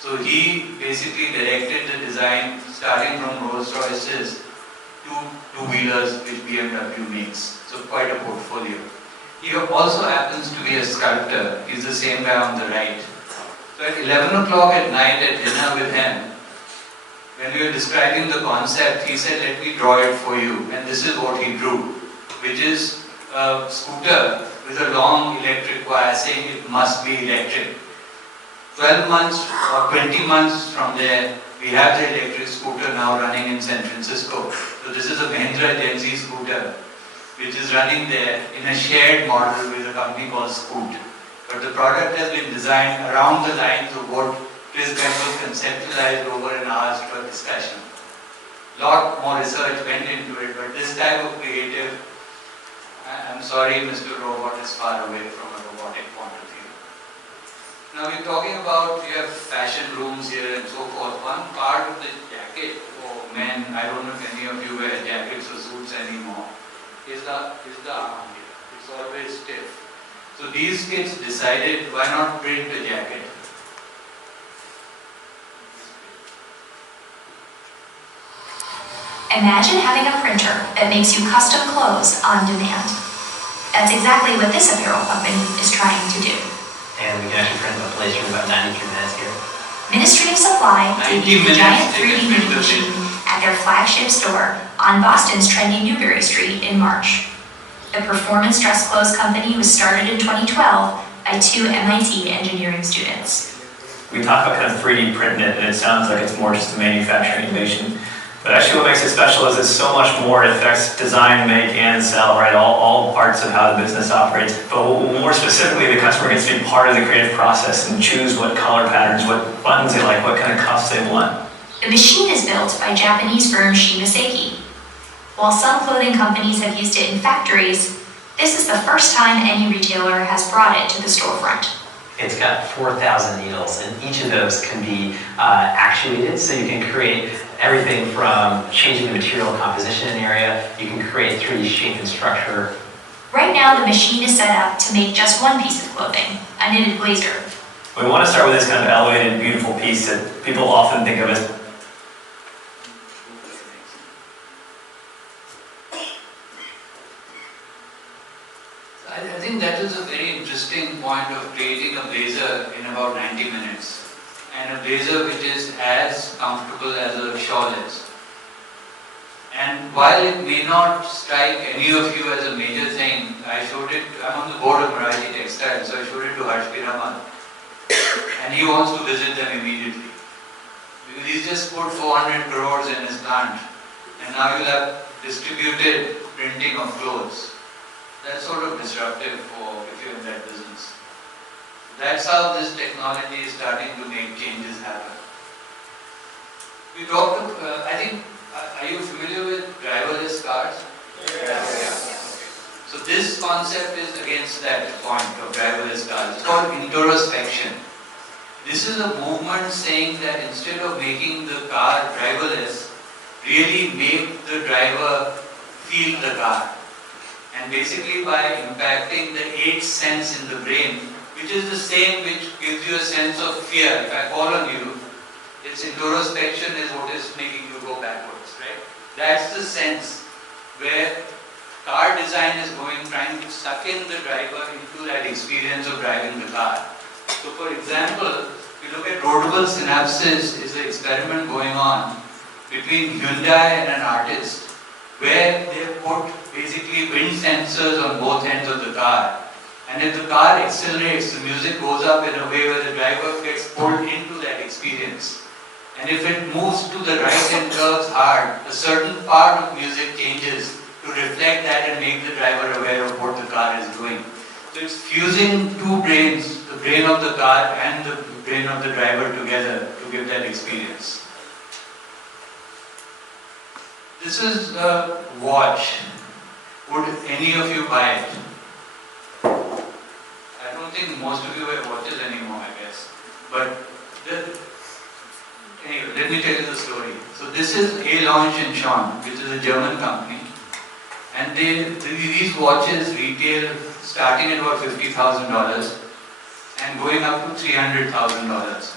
So he basically directed the design starting from Rolls Royces to two-wheelers which BMW makes. So quite a portfolio. He also happens to be a sculptor. He's the same guy on the right. So at 11 o'clock at night at dinner with him, when we were describing the concept, he said, let me draw it for you. And this is what he drew, which is a scooter with a long electric wire saying it must be electric. 12 months or 20 months from there, we have the electric scooter now running in San Francisco. So this is a Mahindra Gen Z scooter, which is running there in a shared model with a company called Scoot. But the product has been designed around the lines of what Chris Bangle conceptualized over an hour's discussion. A lot more research went into it, but this type of creative, I'm sorry Mr. Robot is far away from a robotic point of view. Now we're talking about, you have fashion rooms here and so forth. One part of the jacket for men, I don't know if any of you wear jackets or suits anymore, is the arm here. It's always stiff. So these kids decided, why not print a jacket? Imagine having a printer that makes you custom clothes on demand. That's exactly what this apparel company is trying to do. And we can actually print a place from about 93 minutes here. Ministry of Supply debuted a giant 3D printing machine at their flagship store on Boston's trendy Newbury Street in March. The performance dress clothes company was started in 2012 by two MIT engineering students. We talk about kind of 3D printing it, and it sounds like it's more just a manufacturing innovation. But actually what makes it special is it's so much more. It affects design, make, and sell, right? All parts of how the business operates. But more specifically, the customer gets to be part of the creative process and choose what color patterns, what buttons they like, what kind of cuffs they want. The machine is built by Japanese firm Shimaseki. While some clothing companies have used it in factories, this is the first time any retailer has brought it to the storefront. It's got 4,000 needles, and each of those can be actuated, so you can create everything from changing the material composition in an area, you can create 3D shape and structure, Right now, the machine is set up to make just one piece of clothing, a knitted blazer. We want to start with this kind of elevated, beautiful piece that people often think of as I think that is a very interesting point of creating a blazer in about 90 minutes. And a blazer which is as comfortable as a shawl is. And while it may not strike any of you as a major thing, I showed it, I'm on the board of Marathi Textiles, so I showed it to Harsh Piramal. And he wants to visit them immediately. Because he's just put 400 crores in his plant. And now you'll have distributed printing of clothes. That's sort of disruptive for if you're in that business. That's how this technology is starting to make changes happen. We talked, I think, are you familiar with driverless cars? Yes. So this concept is against that point of driverless cars. It's called introspection. This is a movement saying that instead of making the car driverless, really make the driver feel the car. And basically by impacting the 8th sense in the brain, which is the same which gives you a sense of fear. If I fall on you, its introspection is what is making you go backwards, right? That's the sense where car design is going, trying to suck in the driver into that experience of driving the car. So for example, if you look at roadable synapses, is an experiment going on between Hyundai and an artist, where they put basically wind sensors on both ends of the car. And if the car accelerates, the music goes up in a way where the driver gets pulled into that experience. And if it moves to the right and curves hard, a certain part of music changes to reflect that and make the driver aware of what the car is doing. So it's fusing two brains, the brain of the car and the brain of the driver together to give that experience. This is a watch. Would any of you buy it? I don't think most of you wear watches anymore, I guess. But anyway, let me tell you the story. So this is A. Sean, which is a German company. And these watches retail starting at about $50,000 and going up to $300,000.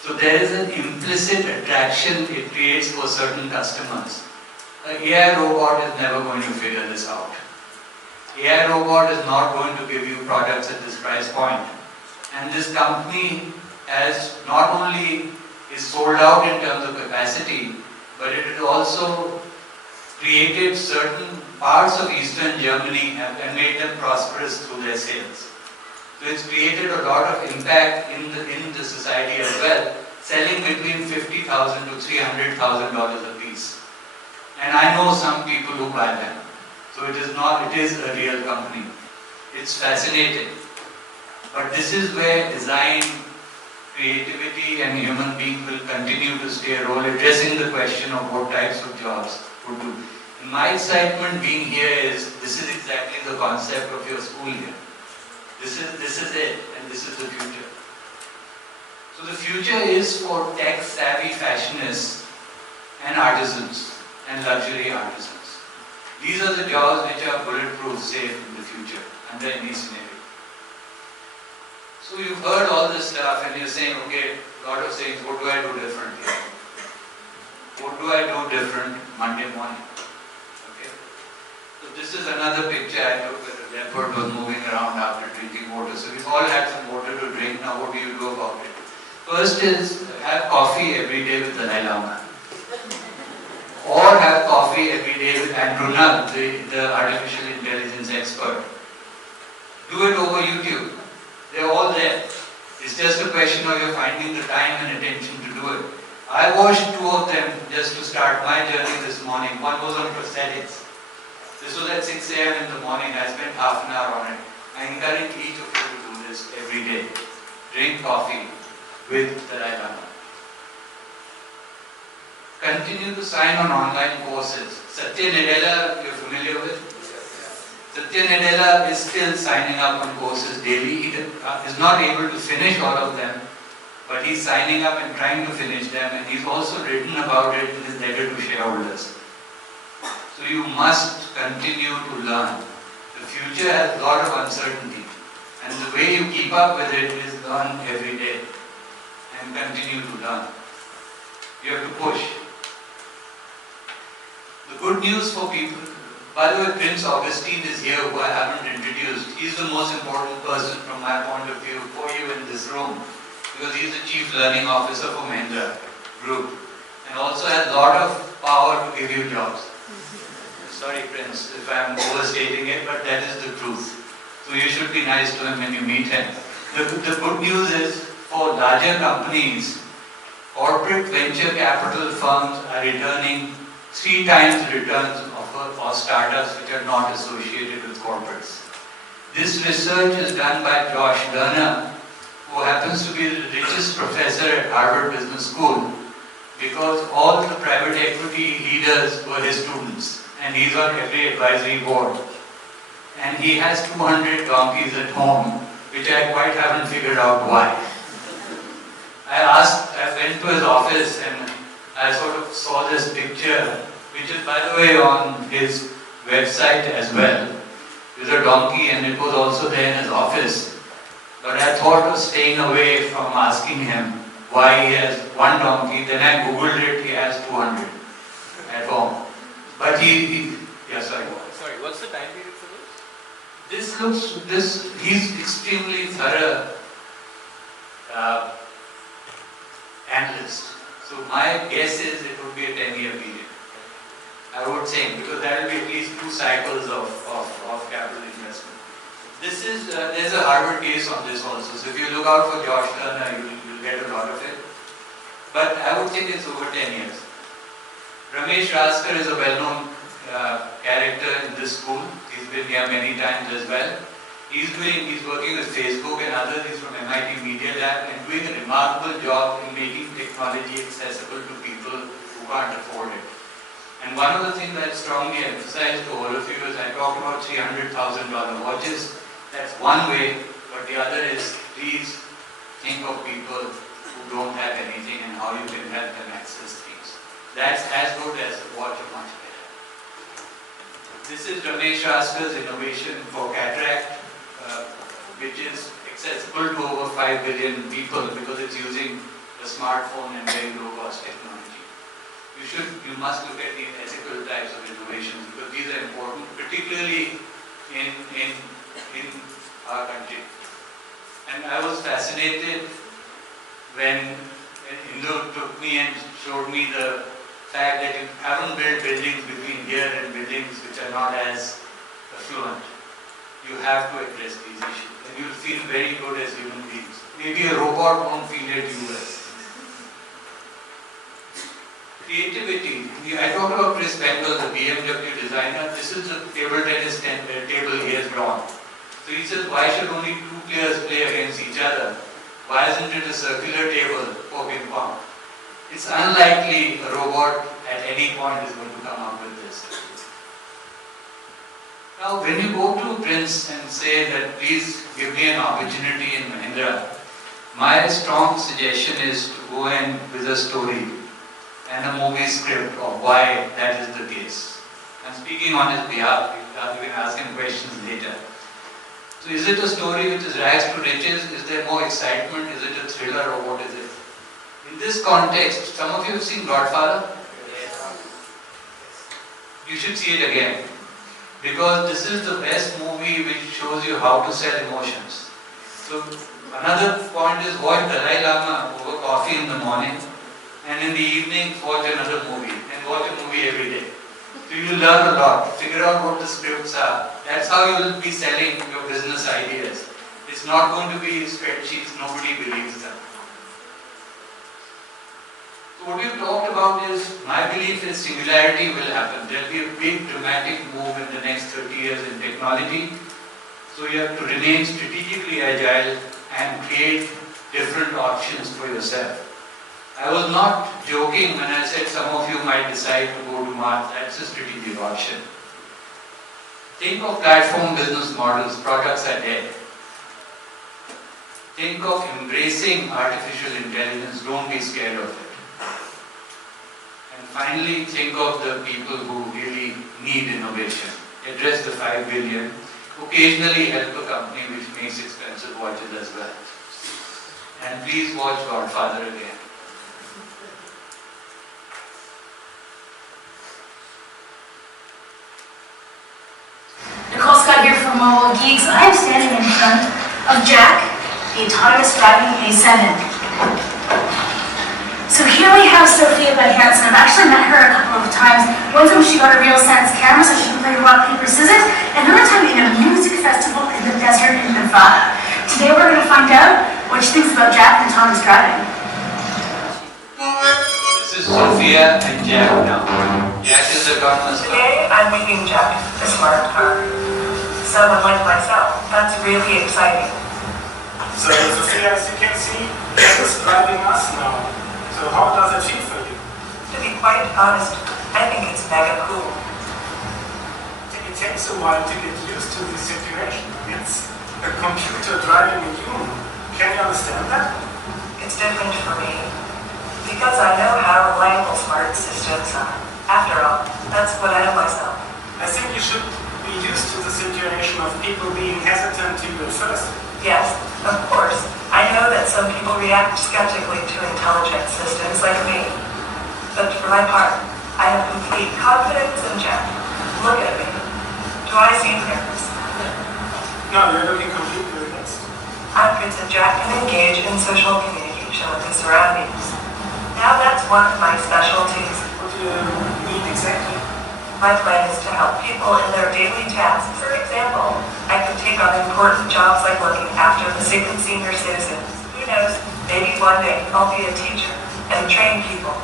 So there is an implicit attraction it creates for certain customers. An AI robot is never going to figure this out. AI robot is not going to give you products at this price point. And this company has not only is sold out in terms of capacity, but it has also created certain parts of Eastern Germany and made them prosperous through their sales. So it's created a lot of impact in the society as well, selling between $50,000 to $300,000 a piece. And I know some people who buy them. So it is a real company. It's fascinating. But this is where design, creativity and human being will continue to stay a role, addressing the question of what types of jobs would do. And my excitement being here is, this is exactly the concept of your school here. This is it, and this is the future. So the future is for tech-savvy fashionists and artisans and luxury artisans. These are the jobs which are bulletproof, safe in the future, under any scenario. So you've heard all this stuff and you're saying, okay, a lot of things, what do I do differently? What do I do different Monday morning? Okay. So this is another picture I took where the leopard was moving around after drinking water. So we've all had some water to drink, now what do you do about it? First is have coffee every day with the Dalai Lama. Or have coffee every day with Andrew Null, the artificial intelligence expert. Do it over YouTube. They're all there. It's just a question of you finding the time and attention to do it. I watched 2 of them just to start my journey this morning. One was on prosthetics. This was at 6 a.m. in the morning. I spent half an hour on it. I encourage each of you to do this every day. Drink coffee with the Dalai Lama. Continue to sign on online courses. Satya Nadella, you're familiar with? Satya Nadella is still signing up on courses daily. He is not able to finish all of them, but he's signing up and trying to finish them, and he's also written about it in his letter to shareholders. So you must continue to learn. The future has a lot of uncertainty, and the way you keep up with it is learn every day and continue to learn. You have to push. The good news for people, by the way, Prince Augustine is here, who I haven't introduced. He's the most important person from my point of view for you in this room, because he's the Chief Learning Officer for Mahindra Group, and also has a lot of power to give you jobs. Sorry, Prince, if I'm overstating it, but that is the truth. So you should be nice to him when you meet him. The good news is, for larger companies, corporate venture capital firms are returning 3 times the returns of startups which are not associated with corporates. This research is done by Josh Lerner, who happens to be the richest professor at Harvard Business School, because all the private equity leaders were his students, and he's on every advisory board. And he has 200 donkeys at home, which I quite haven't figured out why. I went to his office and I sort of saw this picture, which is, by the way, on his website as well. There's a donkey, and it was also there in his office. But I thought of staying away from asking him why he has 1 donkey. Then I googled it, he has 200 at home. But yeah, sorry. Sorry, what's the time period for this? He's extremely thorough analyst. So my guess is it would be a 10-year period. I would think, because that will be at least 2 cycles of capital investment. This is, there's a Harvard case on this also. So if you look out for Josh Lerner, you'll get a lot of it. But I would think it's over 10 years. Ramesh Raskar is a well-known character in this school. He's been here many times as well. He's working with Facebook and others. He's from MIT Media Lab and doing a remarkable job in making technology accessible to people who can't afford it. And one of the things I strongly emphasize to all of you is I talk about $300,000 watches. That's one way, but the other is please think of people who don't have anything and how you can help them access things. That's as good as the watch or much better. This is Ramesh Raskar's innovation for cataract, which is accessible to over 5 billion people because it's using a smartphone and very low cost technology. You must look at the ethical types of innovations because these are important, particularly in our country. And I was fascinated when Indo took me and showed me the fact that you haven't built buildings between here and buildings which are not as affluent. You have to address these issues and you'll feel very good as human beings. Maybe a robot won't feel it you will. Creativity. I talked about Chris Pendle, the BMW designer. This is the table tennis table he has drawn. So he says, why should only 2 players play against each other? Why isn't it a circular table for ping pong? It's unlikely a robot at any point is going to come up with this. Now, when you go to Prince and say that please give me an opportunity in Mahindra, my strong suggestion is to go in with a story and a movie script of why that is the case. I'm speaking on his behalf, you can ask him questions later. So is it a story which is rags to riches? Is there more excitement? Is it a thriller or what is it? In this context, some of you have seen Godfather? You should see it again. Because this is the best movie which shows you how to sell emotions. So another point is watch Dalai Lama over coffee in the morning and in the evening watch another movie and watch a movie every day. So you learn a lot, figure out what the scripts are. That's how you will be selling your business ideas. It's not going to be spreadsheets, nobody believes them. So what we've talked about is, my belief is singularity will happen. There will be a big dramatic move in the next 30 years in technology. So you have to remain strategically agile and create different options for yourself. I was not joking when I said some of you might decide to go to Mars. That's a strategic option. Think of platform business models, products are dead. Think of embracing artificial intelligence, don't be scared of it. And finally, think of the people who really need innovation. Address the 5 billion. occasionally help a company which makes expensive watches as well. And please watch Godfather again. Nicole Scott here from Mobile Geeks. I am standing in front of Jack, the autonomous driving A7. So here we have Sophia Van Hansen. I've actually met her a couple of times. One time she got a real sense camera so she can play rock, paper, scissors, and another time in a music festival in the desert in Nevada. Today we're going to find out what she thinks about Jack and autonomous driving. This is Sophia and Jack now. Jack is autonomous car. Today I'm meeting Jack, a smart car. Someone like myself. That's really exciting. So Sophia, as you can see, Jack is driving us now. So how does it feel for you? To be quite honest, I think it's mega cool. It takes a while to get used to this situation. It's a computer driving a human. Can you understand that? It's different for me. Because I know how reliable smart systems are. After all, that's what I am myself. I think you should be used to the situation of people being hesitant to you at first. Yes, of course. I know that some people react skeptically to intelligent systems like me. But for my part, I have complete confidence in Jack. Look at me. Do I seem nervous? No, you're looking completely relaxed. I'm convinced that Jack can engage in social communication with his surroundings. Now that's one of my specialties. What do you mean exactly? My plan is to help people in their daily tasks. For example, I could take on important jobs like looking after the sick and senior citizens. Who knows, maybe one day I'll be a teacher and train people.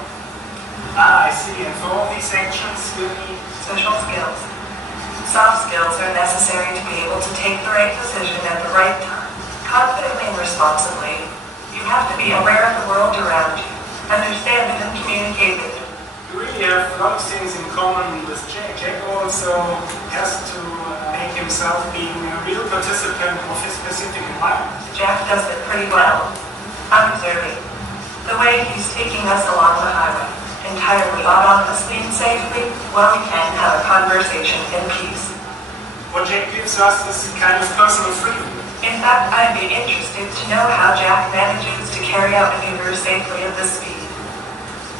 Ah, I see. And for all these actions, you need social skills. Soft skills are necessary to be able to take the right decision at the right time, confidently and responsibly. You have to be aware of the world around you, understand it and communicate with it. You really have a lot of things in common with Jack. Jack also has to make himself being a real participant of his specific environment. Jack does it pretty well. I'm observing the way he's taking us along the highway, entirely autonomously and safely, while we can have a conversation in peace. What Jack gives us is a kind of personal freedom. In fact, I'd be interested to know how Jack manages to carry out maneuvers safely at this speed.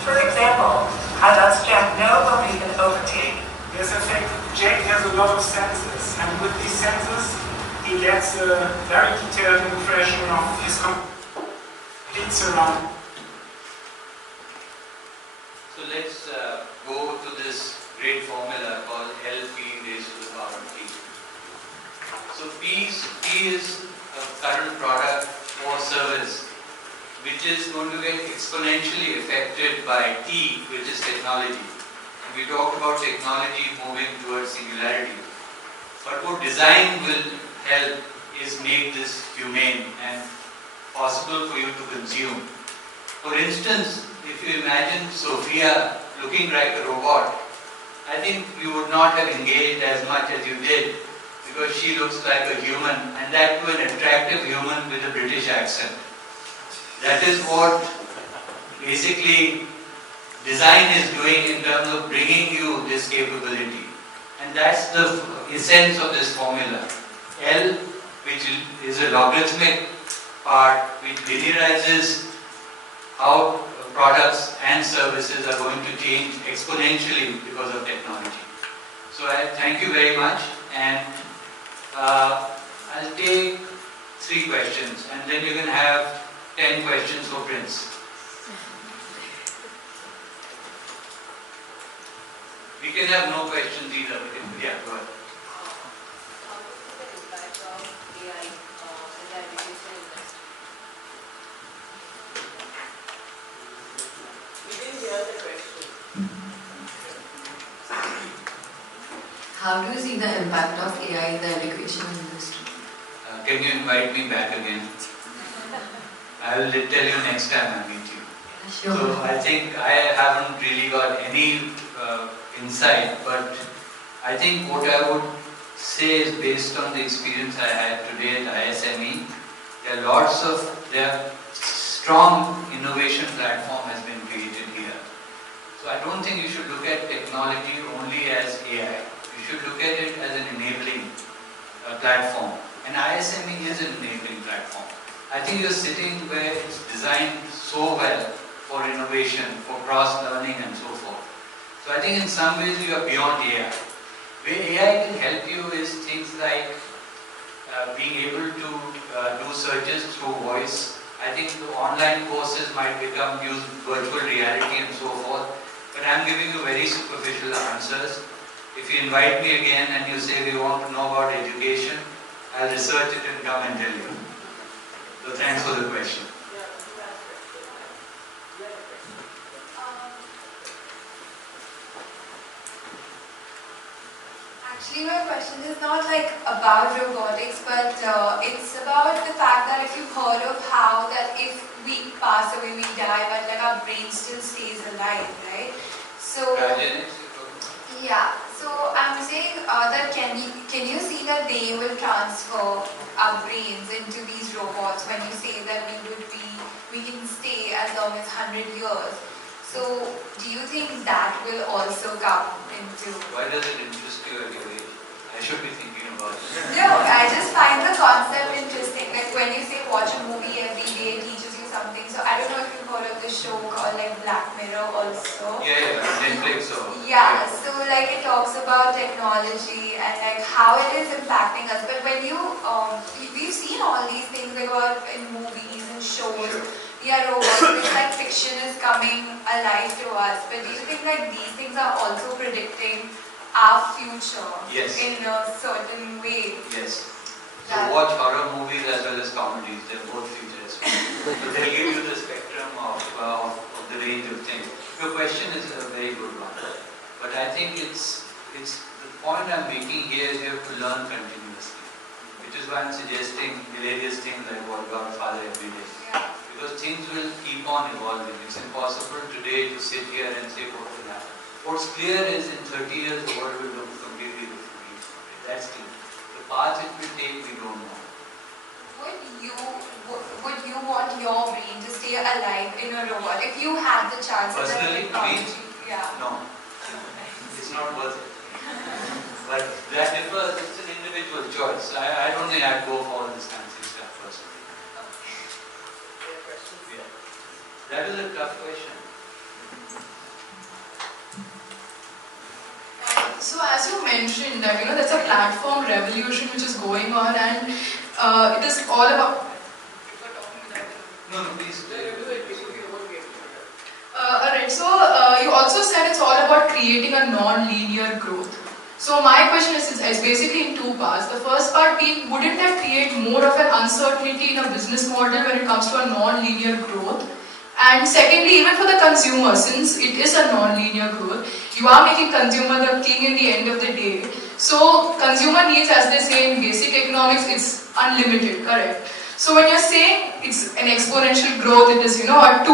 For example, how does Jack know when we can overtake? Yes, in fact, Jack has a lot of senses, and with these senses, he gets a very detailed impression of his complete surroundings. So let's go to this great formula called LP raised to the power of T. So P is a current product or service which is going to get exponentially affected by T, which is technology. And we talked about technology moving towards singularity. But what design will help is make this humane and possible for you to consume. For instance, if you imagine Sophia looking like a robot, I think you would not have engaged as much as you did because she looks like a human, and that to an attractive human with a British accent. That is what basically design is doing in terms of bringing you this capability. And that's the essence of this formula. L, which is a logarithmic part which linearizes how products and services are going to change exponentially because of technology. So I thank you very much, and I'll take 3 questions, and then you can have 10 questions for Prince. We can have no questions either. Yeah, go ahead. How do you see the impact of AI in the education industry? Can you invite me back again? I will tell you next time I meet you. Sure. So I think I haven't really got any insight, but I think what I would say is based on the experience I had today at ISME, there are strong innovation platform has been created here. So I don't think you should look at technology only as AI. You should look at it as an enabling platform. And ISME is an enabling platform. I think you're sitting where it's designed so well for innovation, for cross-learning and so forth. So I think in some ways you are beyond AI. Where AI can help you is things like being able to do searches through voice. I think the online courses might use virtual reality and so forth. But I'm giving you very superficial answers. If you invite me again and you say we want to know about education, I'll research it and come and tell you. So thanks for the question. Actually, my question is not like about robotics, but it's about the fact that if you've heard of how that if we pass away, we die, but like our brain still stays alive, right? So yeah. So I'm saying that can you see that they will transfer our brains into these robots when you say that we can stay as long as 100 years? So, do you think that will also come into... Why does it interest you at your age? I should be thinking about it. No, I just find the concept interesting. Like when you say watch a movie every day, it teaches you something. So, I don't know if you've heard of the show called like Black Mirror also. Yeah, Netflix or... Yeah, so like it talks about technology and like how it is impacting us. But when you, we've seen all these things like about in movies and shows. Sure. Yeah, robots, it's like fiction is coming alive to us. But do you think like these things are also predicting our future in a certain way? Yes. So watch horror movies as well as comedies. They're both futuristic. So they'll give you the spectrum of the range of things. Your question is a very good one. But I think it's the point I'm making here is you have to learn continuously. Which is why I'm suggesting various things like what Godfather every day. Yeah. Because things will keep on evolving. It's impossible today to sit here and say what will happen. What's clear is in 30 years the world will look completely different. That's clear. The path it will take, we don't know. Would you want your brain to stay alive in a robot if you had the chance? Personally, no. It's not worth it. But that differs. It's an individual choice. I don't think I'd go for all this fancy stuff personally. That is a tough question. So as you mentioned that there's a platform revolution which is going on and it is all about... No, please. Alright, so you also said it's all about creating a non-linear growth. So my question is basically in two parts. The first part being, wouldn't that create more of an uncertainty in a business model when it comes to a non-linear growth? And secondly, even for the consumer, since it is a non-linear growth, you are making consumer the king in the end of the day. So consumer needs, as they say in basic economics, it's unlimited, correct? So when you're saying it's an exponential growth, it is a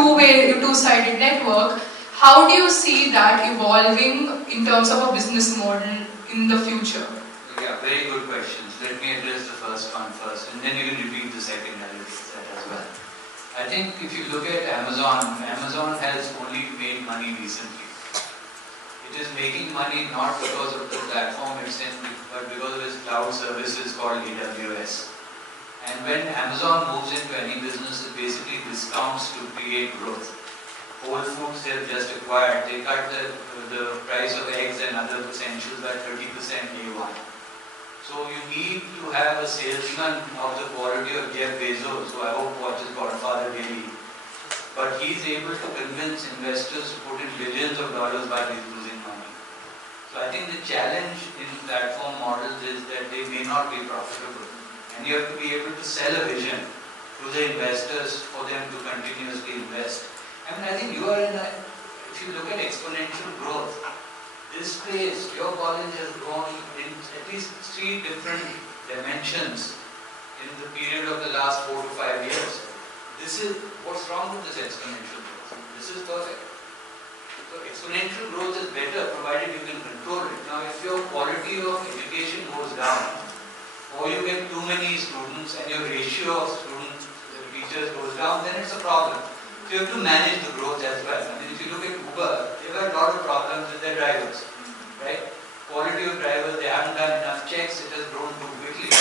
two-sided network, how do you see that evolving in terms of a business model in the future? Yeah, very good questions. Let me address the first one first, and then you can repeat the second. I'll address that as well. I think if you look at Amazon, Amazon has only made money recently. It is making money not because of the platform it's in, but because of its cloud services called AWS. And when Amazon moves into any business, it basically discounts to create growth. Whole Foods they have just acquired, they cut the price of eggs and other essentials by 30% day one. So you need to have a salesman of the quality of Jeff Bezos, who I hope watches Godfather daily. But he's able to convince investors to put in billions of dollars while he's losing money. So I think the challenge in platform models is that they may not be profitable. And you have to be able to sell a vision to the investors for them to continuously invest. I mean, I think you are if you look at exponential growth, this place, your college has grown in at least 3 different dimensions in the period of the last 4 to 5 years. This is, what's wrong with this exponential growth? This is perfect. So exponential growth is better provided you can control it. Now if your quality of education goes down, or you get too many students and your ratio of students to teachers goes down, then it's a problem. So you have to manage the growth as well. I mean, if you look at Uber, they've had a lot of problems with their drivers, right? Quality of drivers, they haven't done enough checks, it has grown too quickly.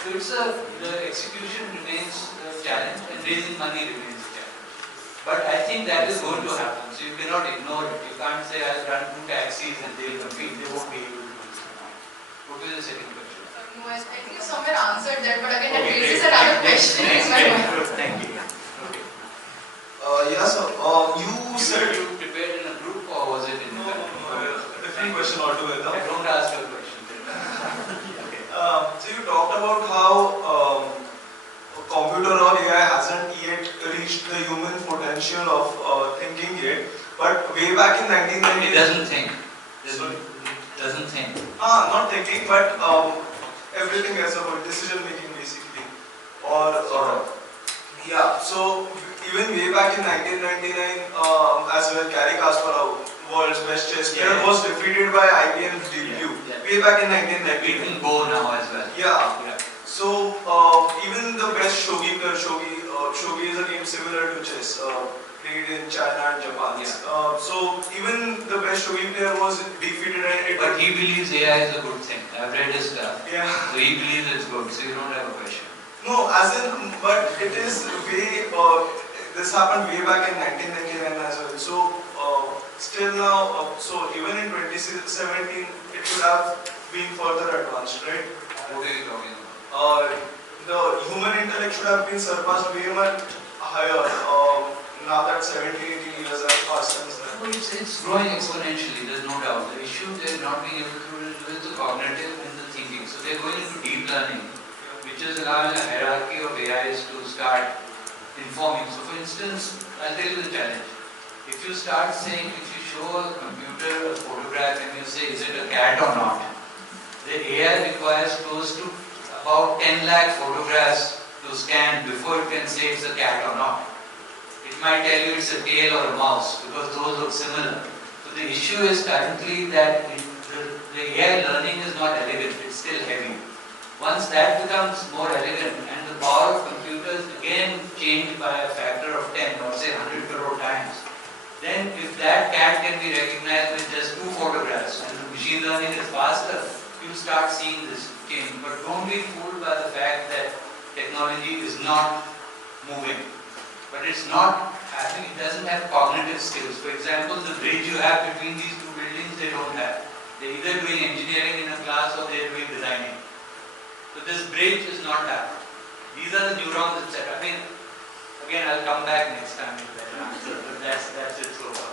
So the execution remains a challenge and raising money remains a challenge. But I think that is going to happen. So you cannot ignore it. You can't say I'll run 2 taxis and they'll compete. They won't be able to do this. What was the second question? No, I think you somewhere answered that, but again, that raises another question in my mind. Thank you. Okay. Yes, sir. You said you prepared in a group or was it in no, different question altogether. I don't ask you a question. Okay. So you talked about how computer or AI hasn't yet reached the human potential of thinking yet, but way back in 1990, it doesn't think. Doesn't think. Not thinking, but everything as a whole, decision making basically, or yeah. So even way back in 1999, as well, Gary Kasparov, world's best chess player, was defeated by IBM's Deep Blue. Way back in 1990. We can go now as well. Yeah. So even the best shogi player, shogi is a game similar to chess, played in China and Japan. So even the best shogi player was defeated. But he believes AI is a good thing. I've read his stuff. Yeah. So he believes it's good. So you don't have a question. No, as in, but it is way. This happened way back in 1999 as well. So still now, so even in 2017, it should have been further advanced, right? What are you talking about? The human intellect should have been surpassed way much higher. Now that 70, 80 years have passed since then. Well, it's growing exponentially, there's no doubt. The issue they're not being able to do is the cognitive and the thinking. So they're going into deep learning, which is allowing a hierarchy of AIs to start informing. So for instance, I'll tell you the challenge. If you start saying, if you show a computer a photograph and you say, is it a cat or not? The AI requires close to about 10 lakh photographs to scan before it can say it's a cat or not. It might tell you it's a tail or a mouse because those look similar. So the issue is currently that the AI learning is not elegant, it's still heavy. Once that becomes more elegant and the power of computers again changed by a factor of 10 or say 100 crore times, then if that cat can be recognized with just 2 photographs and the machine learning is faster, you start seeing this change. But don't be fooled by the fact that technology is not moving. But it's not having, it doesn't have cognitive skills. For example, the bridge you have between these 2 buildings, they don't have. They're either doing engineering in a class or they're doing designing. So this bridge is not happening. These are the neurons, etc. I mean, again, I'll come back next time with that answer, but that's it so far.